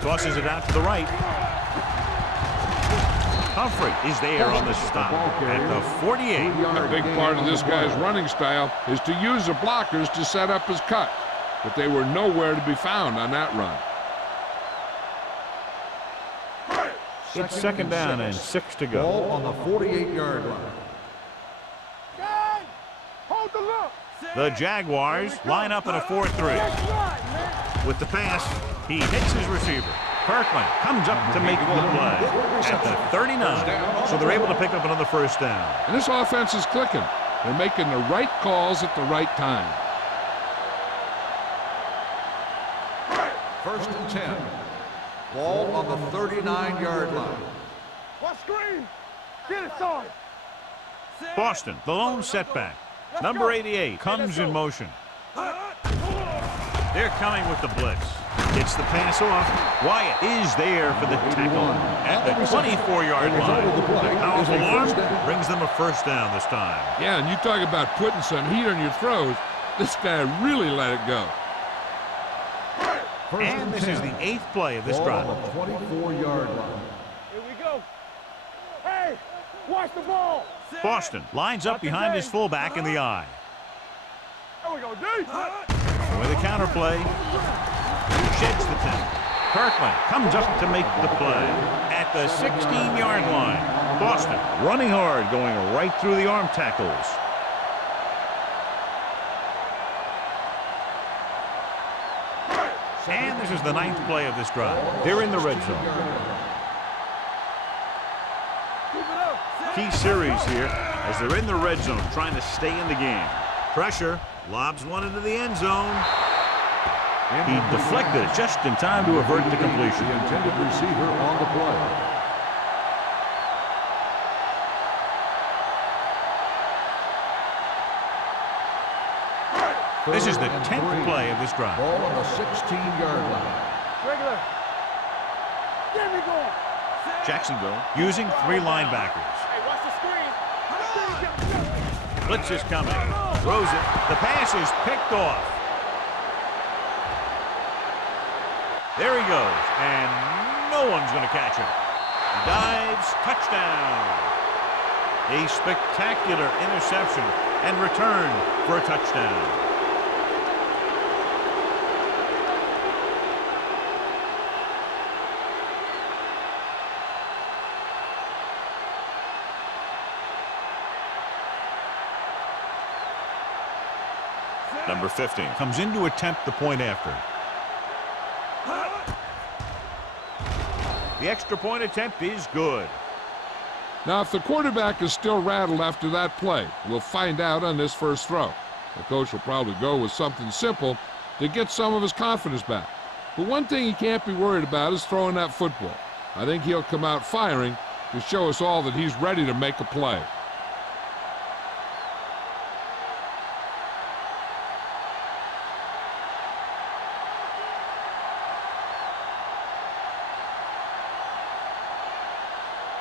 Tosses it out to the right. Humphrey is there on the stop at the 48. A big part of this guy's running style is to use the blockers to set up his cut, but they were nowhere to be found on that run. It's 2nd down and 6 to go. Ball on the 48-yard line. Guys, hold the look. The Jaguars line up in a 4-3. Next ride, man. With the pass, he hits his receiver. Kirkland comes up to make the play at the 39. So they're able to pick up another 1st down. And this offense is clicking. They're making the right calls at the right time. 1st and 10. Ball on the 39-yard line. What screen? Get it started. Boston, the lone setback. Number 88 comes in motion. They're coming with the blitz. Gets the pass off. Wyatt is there for the tackle at the 24-yard line. The powerful arm brings them a 1st down this time. Yeah, and you talk about putting some heat on your throws. This guy really let it go. And this is the 8th play of this drive. Ball on the 24-yard line. Here we go. Hey, watch the ball. Boston lines up behind his fullback in the I. There we go, D. With a counter play, sheds the 10. Kirkland comes up to make the play at the 16-yard line. Boston running hard, going right through the arm tackles. And this is the 9th play of this drive. They're in the red zone. Key series here as they're in the red zone trying to stay in the game. Pressure, lobs one into the end zone. He deflected it just in time to avert the completion. The intended receiver on the play. This is the 10th play of this drive. Ball on the 16-yard line. Regular. Get me going. Jacksonville using 3 linebackers. Hey, watch the screen. Blitz is coming. Throws it. The pass is picked off. There he goes, and no one's going to catch him. He dives, touchdown. A spectacular interception and return for a touchdown. Number 15 comes in to attempt the point after. The extra point attempt is good. Now, if the quarterback is still rattled after that play, we'll find out on this first throw. The coach will probably go with something simple to get some of his confidence back. But one thing he can't be worried about is throwing that football. I think he'll come out firing to show us all that he's ready to make a play.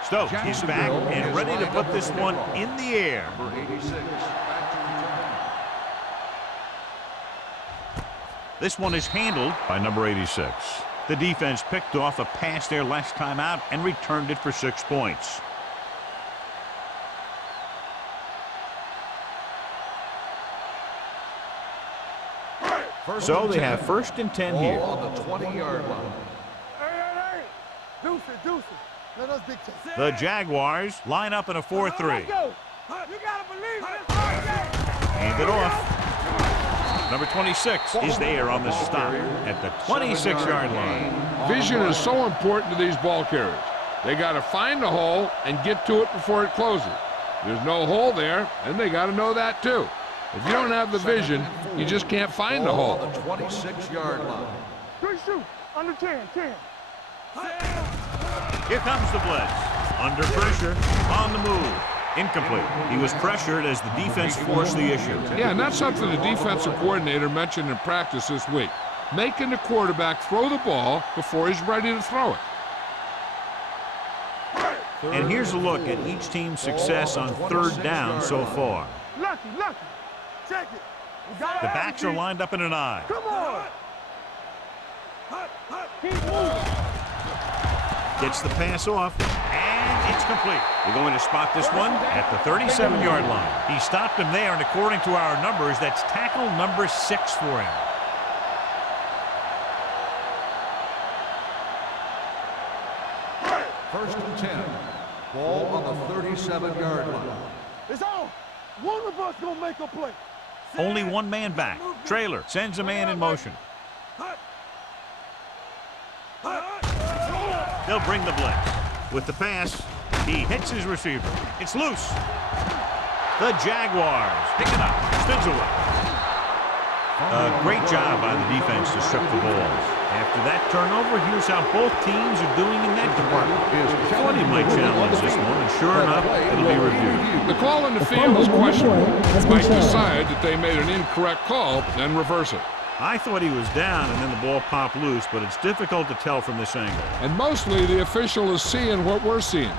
Stokes is back and ready to put this one in the air. Number 86, back to return. This one is handled by number 86. The defense picked off a pass there last time out and returned it for 6 points. So they have 1st and 10 here. Ball on the 20-yard line. Hey. Deuce it. Let us dictate. The Jaguars line up in a 4-3. Let's go. You gotta believe it. Hand it off. Number 26 is there on the stop at the 26-yard line. Vision is so important to these ball carriers. They got to find the hole and get to it before it closes. There's no hole there, and they got to know that too. If you don't have the vision, you just can't find the hole. Ball on the 26-yard line. 3 shoot. Under 10. Here comes the blitz. Under pressure, on the move. Incomplete. He was pressured as the defense forced the issue. Yeah, and that's something the defensive coordinator mentioned in practice this week. Making the quarterback throw the ball before he's ready to throw it. And here's a look at each team's success on third down so far. Lucky. Check it. The backs are lined up in an I. Come on. Keep moving. Gets the pass off, and it's complete. We're going to spot this one at the 37-yard line. He stopped him there, and according to our numbers, that's tackle number 6 for him. First and 10. Ball on the 37-yard line. It's on. One of us gonna make a play. Only one man back. Trailer sends a man in motion. They'll bring the blitz. With the pass, he hits his receiver. It's loose. The Jaguars pick it up. Spins away. A great job by the defense to strip the balls. After that turnover, here's how both teams are doing in that department. Thought he might challenge this one, and sure enough, it'll be reviewed. The call in the field is questionable. Might decide that they made an incorrect call and reverse it. I thought he was down, and then the ball popped loose, but it's difficult to tell from this angle. And mostly the official is seeing what we're seeing.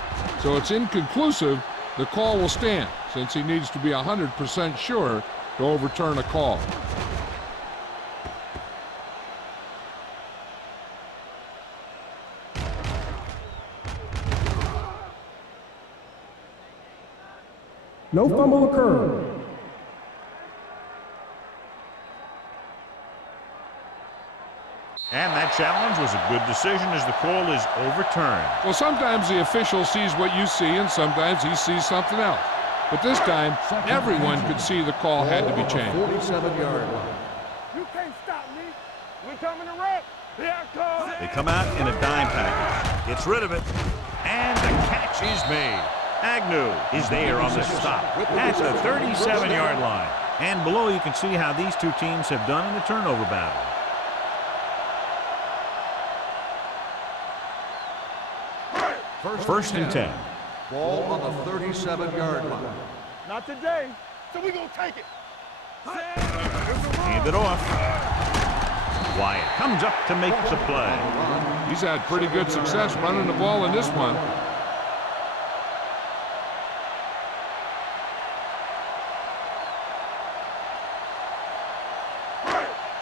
So it's inconclusive. The call will stand, since he needs to be 100% sure to overturn a call. No fumble occurred. And that challenge was a good decision as the call is overturned. Well, sometimes the official sees what you see, and sometimes he sees something else. But this time, everyone could see the call had to be changed. 47-yard line. You can't stop me. We coming to wreck. Here I come. They come out in a dime package. Gets rid of it. And the catch is made. Agnew is there on the stop at the 37-yard line. And below you can see how these two teams have done in the turnover battle. First and 10. Ball on the 37-yard line. Not today. So we gonna take it. Hand it off. Wyatt comes up to make the play. He's had pretty good success running the ball in this one.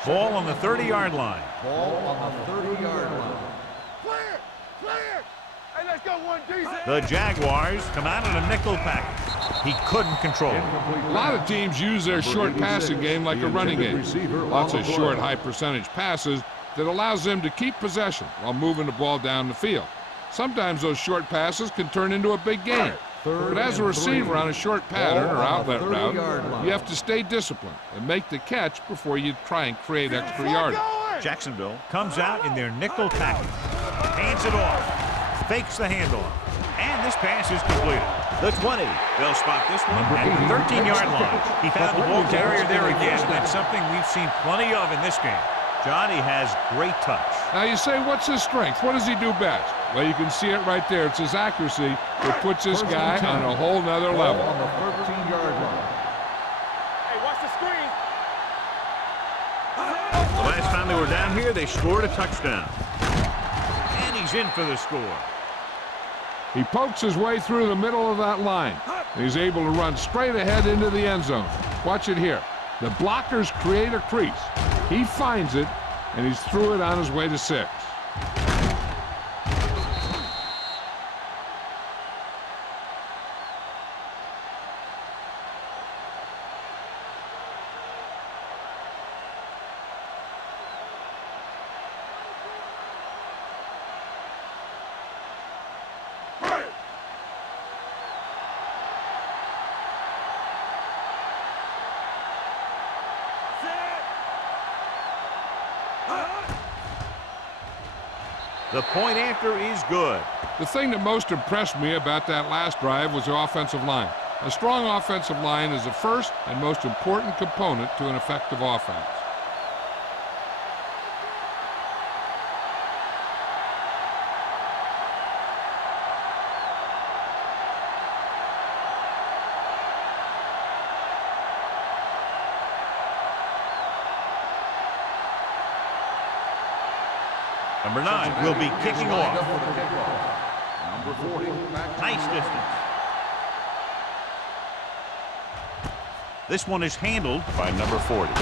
Ball on the 30-yard line. Ball on the 30-yard line. Clear. Hey, let's go one decent. The Jaguars come out in a nickel package. He couldn't control it. A lot of teams use their short passing game like a running game. Lots of short, high-percentage passes that allows them to keep possession while moving the ball down the field. Sometimes those short passes can turn into a big game. But as a receiver on a short pattern or outlet route, you have to stay disciplined and make the catch before you try and create extra yardage. Jacksonville comes out in their nickel package. Hands it off. Fakes the handoff. And this pass is completed. The 20. They'll spot this one at the 13-yard line. He found the ball carrier there again. That's something we've seen plenty of in this game. Johnny has great touch. Now you say, what's his strength? What does he do best? Well, you can see it right there. It's his accuracy that puts this guy on a whole nother level. On the 13-yard line. Hey, watch the screen. The last time they were down here, they scored a touchdown. And he's in for the score. He pokes his way through the middle of that line. He's able to run straight ahead into the end zone. Watch it here. The blockers create a crease. He finds it, and he's through it on his way to 6. The point after is good. The thing that most impressed me about that last drive was the offensive line. A strong offensive line is the first and most important component to an effective offense. Number 9 will be kicking off. Number 40, back to Nice distance. This one is handled by number 40.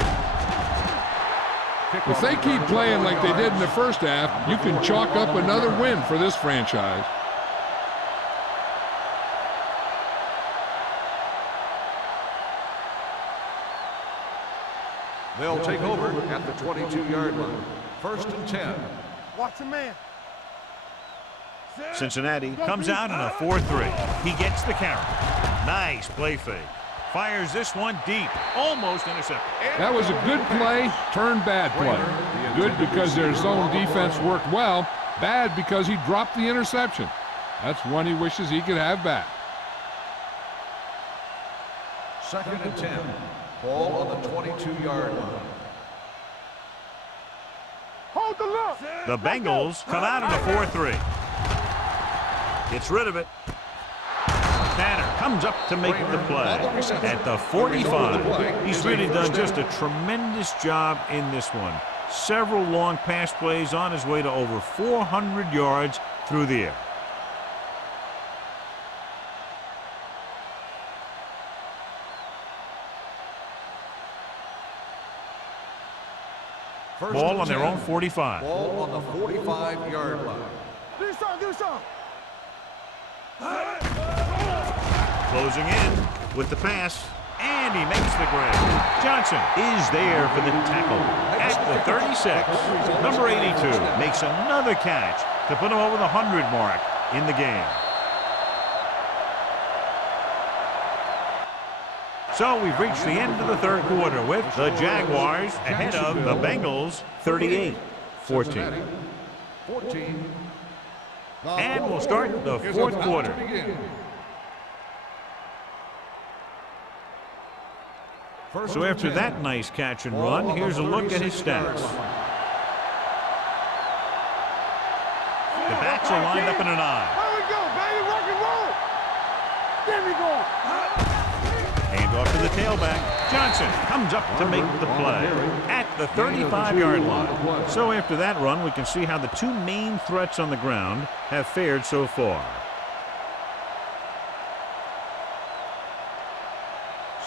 If they keep playing like they did in the first half, you can chalk up another win for this franchise. They'll take over at the 22-yard line. First and 10. Watch the man. Cincinnati comes out in a 4-3. He gets the carry. Nice play fake. Fires this one deep. Almost intercepted. That was a good play, turned bad play. Good because their zone defense worked well. Bad because he dropped the interception. That's one he wishes he could have back. Second and 10. Ball on the 22-yard line. Hold the look. The Bengals come out in a 4-3. Gets rid of it. Tanner comes up to make the play at the 45. He's really done just a tremendous job in this one. Several long pass plays on his way to over 400 yards through the air. Ball on their own 45. Ball on the 45-yard line. Do something. Closing in with the pass, and he makes the grab. Johnson is there for the tackle at the 36. Number 82 makes another catch to put him over the 100 mark in the game. So we've reached the end of the third quarter with the Jaguars ahead of the Bengals 38-14. 14. And we'll start the fourth quarter. So after that nice catch and run, here's a look at his stats. The backs are lined up in an eye. There we go, baby. Rock and roll. There we go. Hand off to the tailback. Johnson comes up to make the play at the 35-yard line. So after that run, we can see how the two main threats on the ground have fared so far.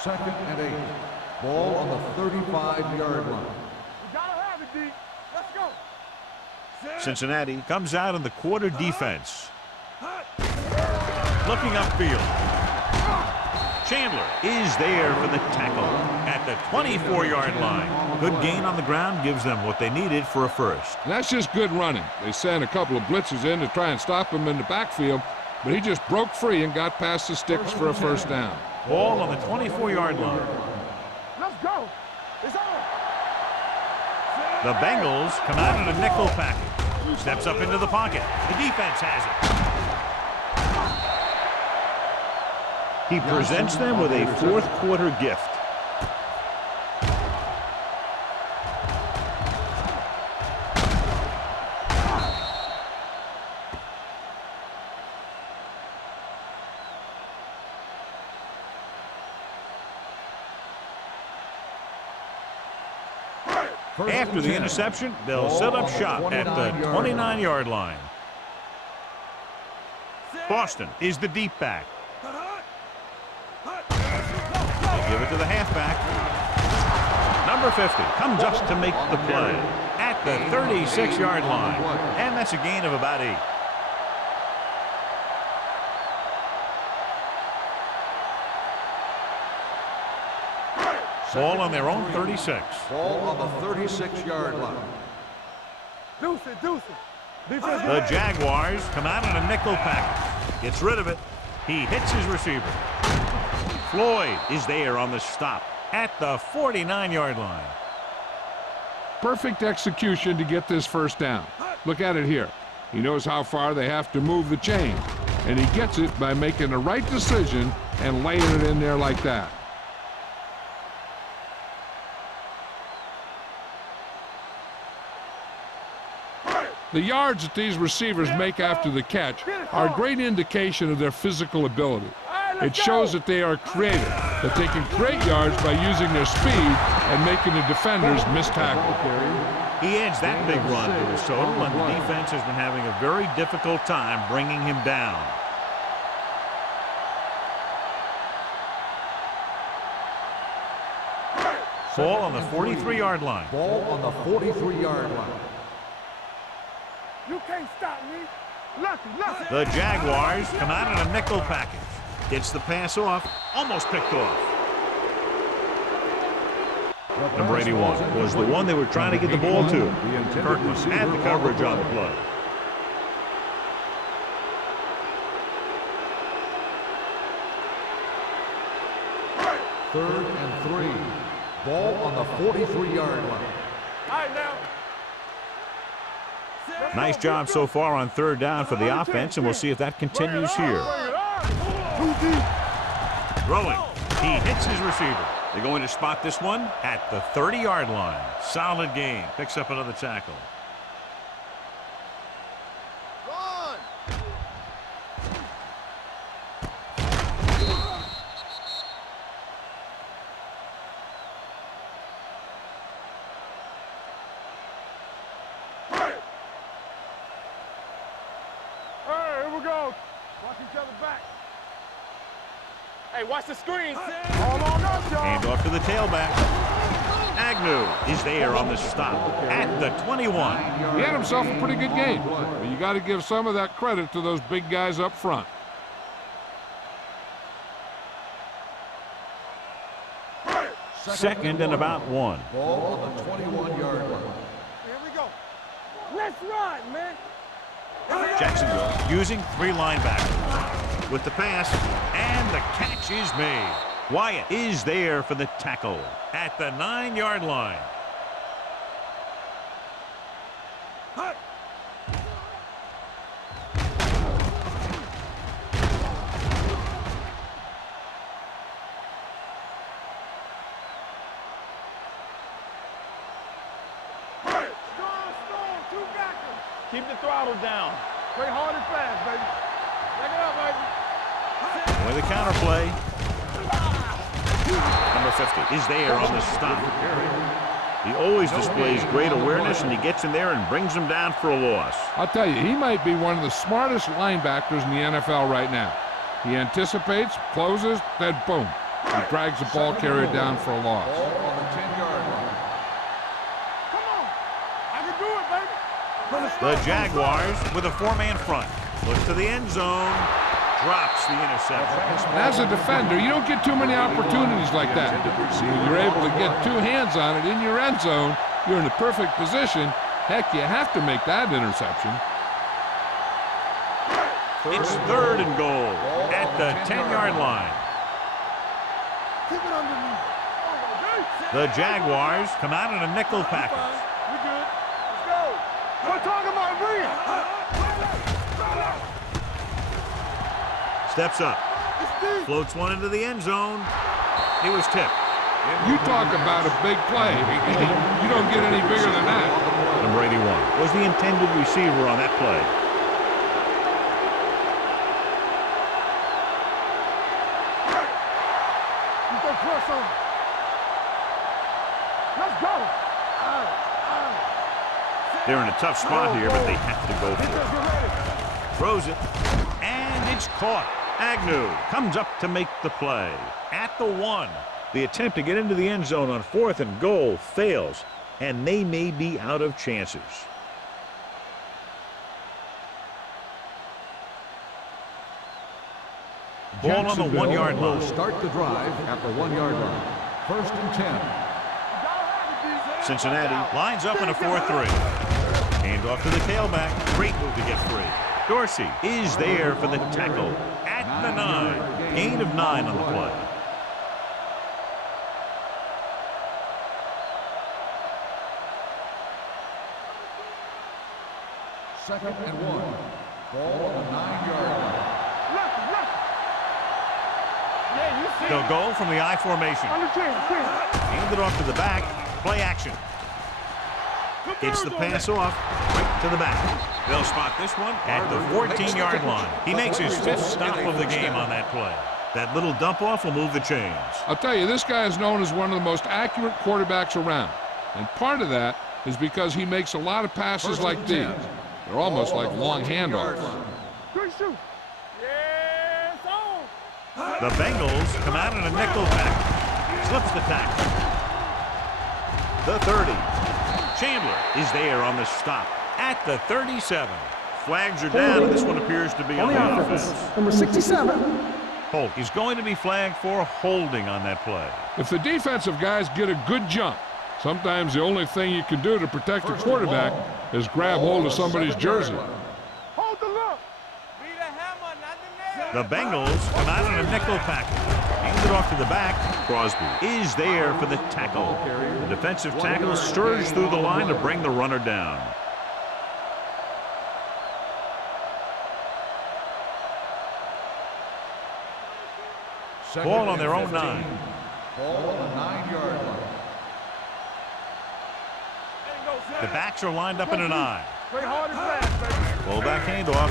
Second and 8. Ball on the 35-yard line. We gotta have it, D. Let's go. Cincinnati comes out in the quarter defense. Looking upfield. Chandler is there for the tackle at the 24-yard line. Good gain on the ground gives them what they needed for a first. And that's just good running. They sent a couple of blitzes in to try and stop him in the backfield, but he just broke free and got past the sticks for a first down. Ball on the 24-yard line. Let's go. It's on. The Bengals come out in a nickel package. Steps up into the pocket. The defense has it. He presents them with a fourth quarter gift. After the interception, they'll set up shop at the 29-yard line. Boston is the deep back. They give it to the halfback. Number 50 comes up to make the play at the 36-yard line. And that's a gain of about 8. Ball on their own 36. Ball on the 36-yard line. Deuce it. Defense. The Jaguars come out in a nickel package. Gets rid of it. He hits his receiver. Floyd is there on the stop at the 49-yard line. Perfect execution to get this first down. Look at it here. He knows how far they have to move the chain, and he gets it by making the right decision and laying it in there like that. The yards that these receivers make after the catch are a great indication of their physical ability. It shows that they are creative that they can create yards by using their speed and making the defenders miss tackle. He adds that big run to his total, and the defense has been having a very difficult time bringing him down. Ball on the 43-yard line. Ball on the 43-yard line. You can't stop me. Lucky. The Jaguars come out in a nickel package. Gets the pass off, almost picked off. Number 81 was the one they were trying to get the ball to. Kirkland had the coverage on the play. Third and 3. Ball on the 43-yard line. All right, now. Nice job so far on third down for the offense, and we'll see if that continues here. Throwing. He hits his receiver. They're going to spot this one at the 30-yard line. Solid game. Picks up another tackle. Hey, watch the screen. All on us, y'all. Hand off to the tailback. Agnew is there on the stop at the 21. He had himself a pretty good game, but you got to give some of that credit to those big guys up front. Second and about 1. Ball on the 21-yard line. Here we go. Let's ride, man. Jacksonville using 3 linebackers. With the pass, and the catch is made. Wyatt is there for the tackle at the 9-yard line. Keep the throttle down. Play hard and fast, baby. Take it up, baby. With the counter play. Number 50 is there on the stop. He always displays great awareness, and he gets in there and brings him down for a loss. I'll tell you, he might be one of the smartest linebackers in the NFL right now. He anticipates, closes, then boom. He drags the ball carrier down for a loss. Ball on the 10-yard line. Come on. I can do it, baby. The Jaguars with a 4-man front. Looks to the end zone. Drops the interception. As a defender, you don't get too many opportunities like that. So when you're able to get 2 hands on it in your end zone, you're in the perfect position. Heck, you have to make that interception. It's third and goal at the 10-yard line. Keep it underneath. The Jaguars come out in a nickel package. We good. Let's go. We're talking about me. Steps up. Floats one into the end zone. He was tipped. You talk about a big play. You don't get any bigger than that. Number 81 was the intended receiver on that play. Keep that press on. Let's go. They're in a tough spot here, but they have to go for it. Throws it, and it's caught. Agnew comes up to make the play at the 1. The attempt to get into the end zone on 4th and goal fails, and they may be out of chances. Ball on the 1-yard line. Will start the drive at the 1-yard line. First and 10. Cincinnati lines up in a 4-3. Hand off to the tailback. Great move to get free. Dorsey is there for the tackle at the 9. Gain of 9 on the play. Second and 1. Ball on the 9-yard line. Yeah, you see. They'll go from the I formation. Hand it off to the back. Play action. Gets the pass off right to the back. They'll spot this one at the 14-yard line. He makes his 5th stop of the game on that play. That little dump-off will move the chains. I'll tell you, this guy is known as one of the most accurate quarterbacks around. And part of that is because he makes a lot of passes like these. They're almost like long handoffs. Good shoot. Yes, on. The Bengals come out in a nickel pack. Slips the tackle. The 30. Chandler is there on the stop at the 37. Flags are down, and this one appears to be on the offense. Number 67. Holt is going to be flagged for holding on that play. If the defensive guys get a good jump, sometimes the only thing you can do to protect the quarterback is grab hold of somebody's jersey. Hold the look. Be the hammer, not the nail. The Bengals come out in a nickel package. Hand it off to the back. Crosby is there for the tackle. The defensive tackle surged through the line to bring the runner down. Ball on their own 9. Ball on the 9-yard line. The backs are lined up in an I. Play hard and fast, baby. Fullback handoff.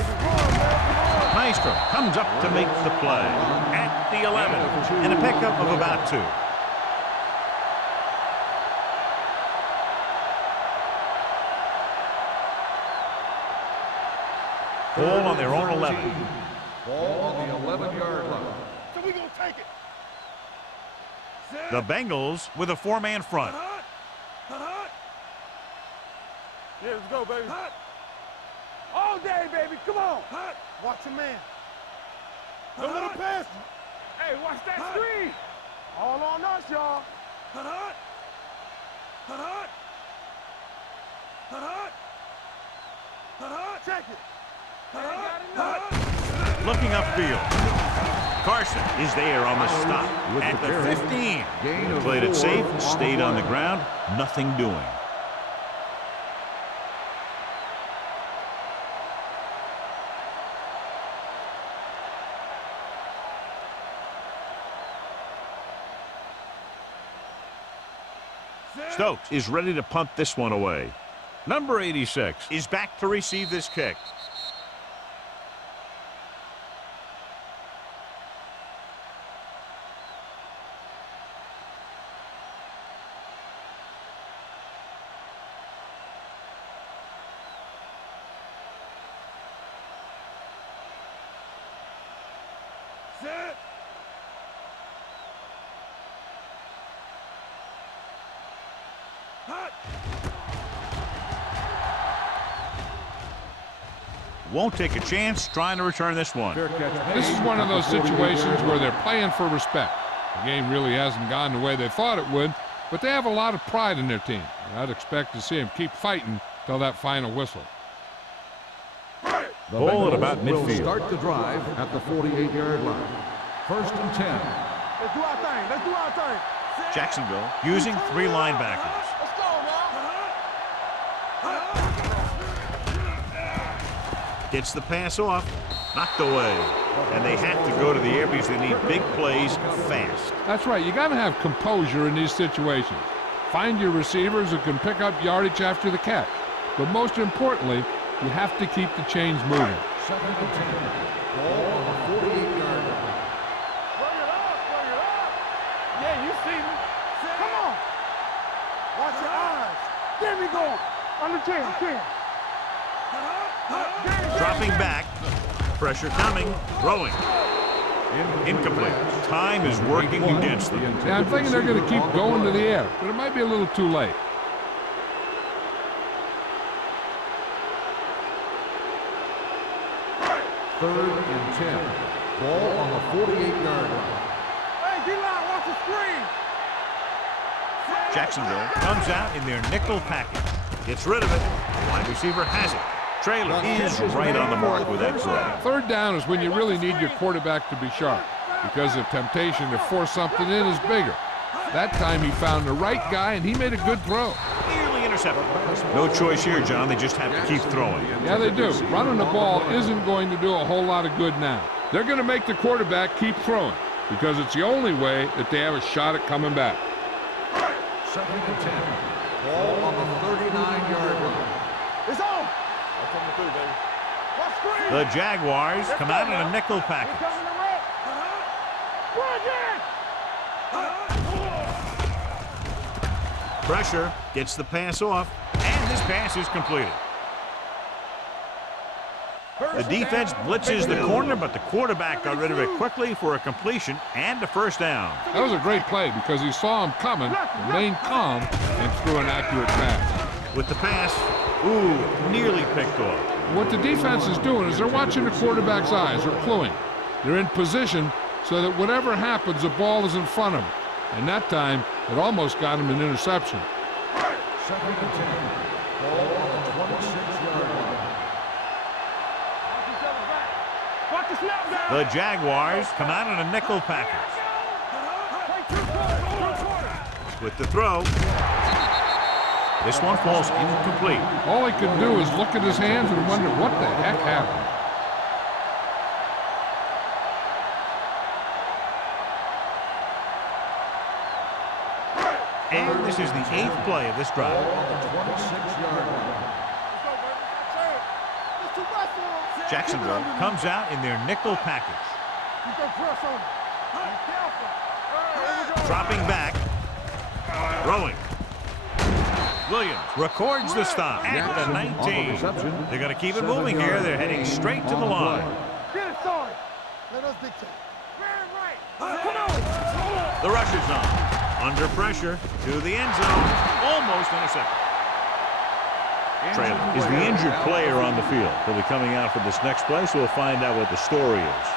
Maestro comes up to make the play at the 11 and a pickup of about 2. Ball on their own 11. Ball on the 11-yard line. So we gonna take it. The Bengals with a 4-man front. Yeah, let's go, baby. All day, baby. Come on. Watch your man. Don't let him pass you. Hey, watch that screen. All on us, y'all. Check it. Looking upfield. Carson is there on the stop at the 15. They played it safe, stayed on the ground, nothing doing. Stokes is ready to punt this one away. Number 86 is back to receive this kick. Won't take a chance trying to return this one. This is one of those situations where they're playing for respect. The game really hasn't gone the way they thought it would, but they have a lot of pride in their team. And I'd expect to see them keep fighting till that final whistle. The Ball at Bengals about will midfield. start the drive at the 48-yard line. 1st and 10. Let's do our thing. Let's do our thing. Jacksonville using 3 linebackers. Let's go, now. Gets the pass off, knocked away. And they have to go to the air because they need big plays fast. That's right. You got to have composure in these situations. Find your receivers who can pick up yardage after the catch. But most importantly, you have to keep the chains moving. 2nd and 10. Ball on the 48-yard line. Bring it up. Bring it up. Yeah, you see me. Come on. Watch your eyes. Get me going. On the 10. Dropping back, pressure coming, throwing. Incomplete. Time is working against them. Yeah, I'm thinking they're going to keep going to the air, but it might be a little too late. Third and 10. Ball on the 48-yard line. Hey, D-line, watch the screen. Jacksonville comes out in their nickel package. Gets rid of it. Wide receiver has it. Trailer is right on the mark with that grab. 3rd down is when you really need your quarterback to be sharp because the temptation to force something in is bigger. That time he found the right guy and he made a good throw. Nearly intercepted. No choice here, John. They just have to keep throwing. Yeah, they do. Running the ball isn't going to do a whole lot of good now. They're going to make the quarterback keep throwing because it's the only way that they have a shot at coming back. 2nd and 10. Ball on the 39-yard line. It's on. That's coming through, baby. Watch screen. The Jaguars come out in a nickel package. Coming to red. Pressure gets the pass off, and this pass is completed. The defense blitzes the corner, but the quarterback got rid of it quickly for a completion and a first down. That was a great play because he saw him coming, remained calm, and threw an accurate pass. With the pass, nearly picked off. What the defense is doing is they're watching the quarterback's eyes. They're cluing. They're in position so that whatever happens, the ball is in front of them. And that time, it almost got him an interception. Second and 10. Ball on the 26-yard line. The Jaguars come out in a nickel package. With the throw. This one falls incomplete. All he could do is look at his hands and wonder what the heck happened. And this is the 8th play of this drive. Ball on the 26-yard line. Jacksonville comes out in their nickel package. Dropping back. Throwing. Williams records the stop at the 19. They're going to keep it moving here. They're heading straight to the line. The rush is on. Under pressure to the end zone. Almost intercepted. Is the injured player on the field. He'll be coming out for this next play, so we'll find out what the story is.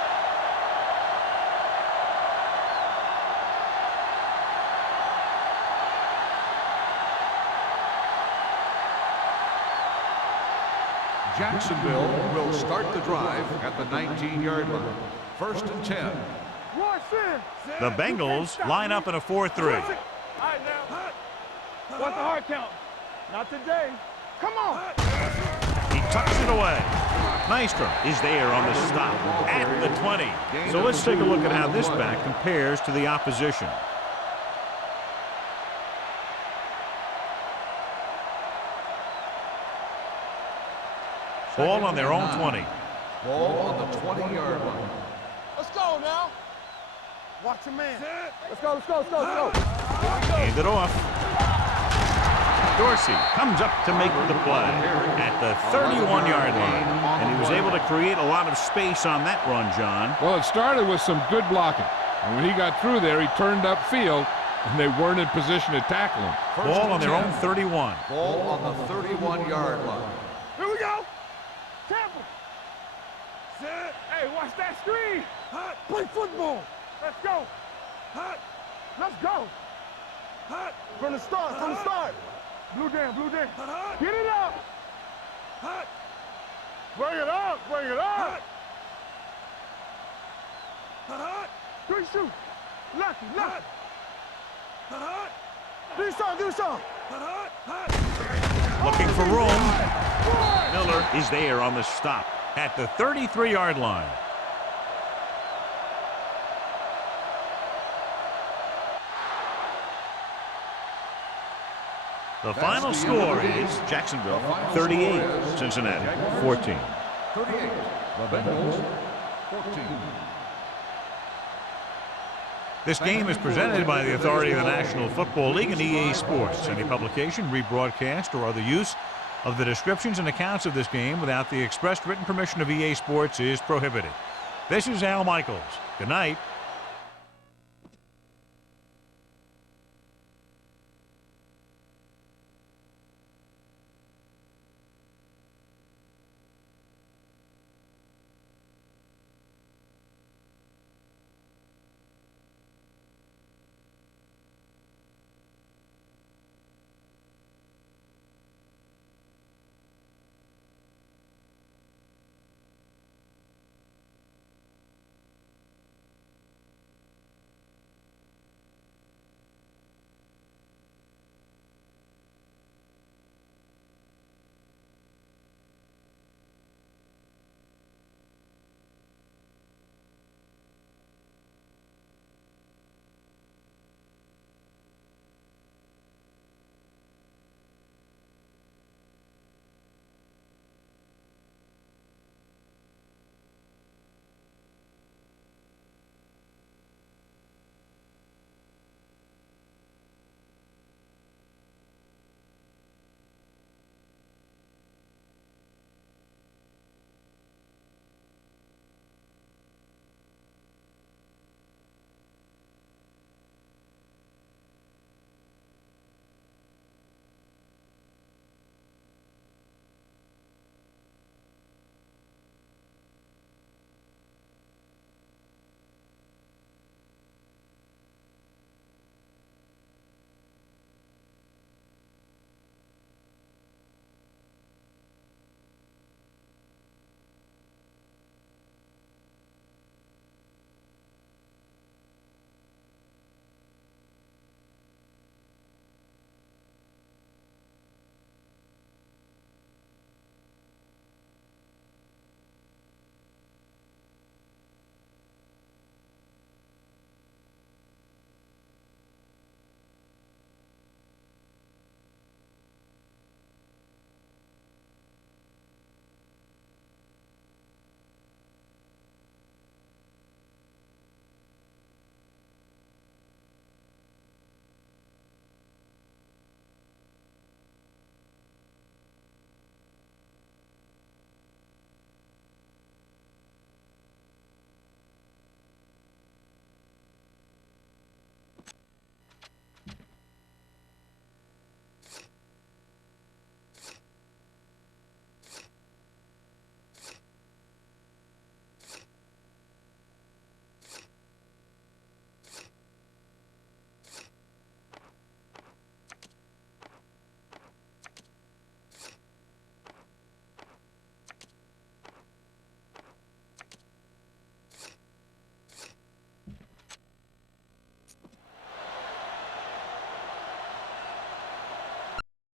Jacksonville will start the drive at the 19-yard line. First and 10. The Bengals line up in a 4-3. All right, now. What's the hard count? Not today. Come on. He tucks it away. Nystrom is there on the stop at the 20. So let's take a look at how this back compares to the opposition. Ball on their own 20. Ball on the 20-yard line. Let's go now. Watch your man. Let's go, let's go, let's go, let's go. Hand it off. Dorsey comes up to make the play at the 31-yard line. And he was able to create a lot of space on that run, John. Well, it started with some good blocking. And when he got through there, he turned upfield, and they weren't in position to tackle him. Ball on their own 31. Ball on the 31-yard line. Here we go. Tampa. Hey, watch that screen. Play football. Let's go. Let's go. From the start, from the start. Blue down, blue down. Get it up. Bring it up, bring it up. Three shoot. Lucky, lucky. Do something, do something. Looking for room. Miller is there on the stop at the 33-yard line. The final score is Jacksonville 38, Cincinnati 14. 38. The Bengals 14. This game is presented by the authority of the National Football League and EA Sports. Any publication, rebroadcast, or other use of the descriptions and accounts of this game without the expressed written permission of EA Sports is prohibited. This is Al Michaels. Good night.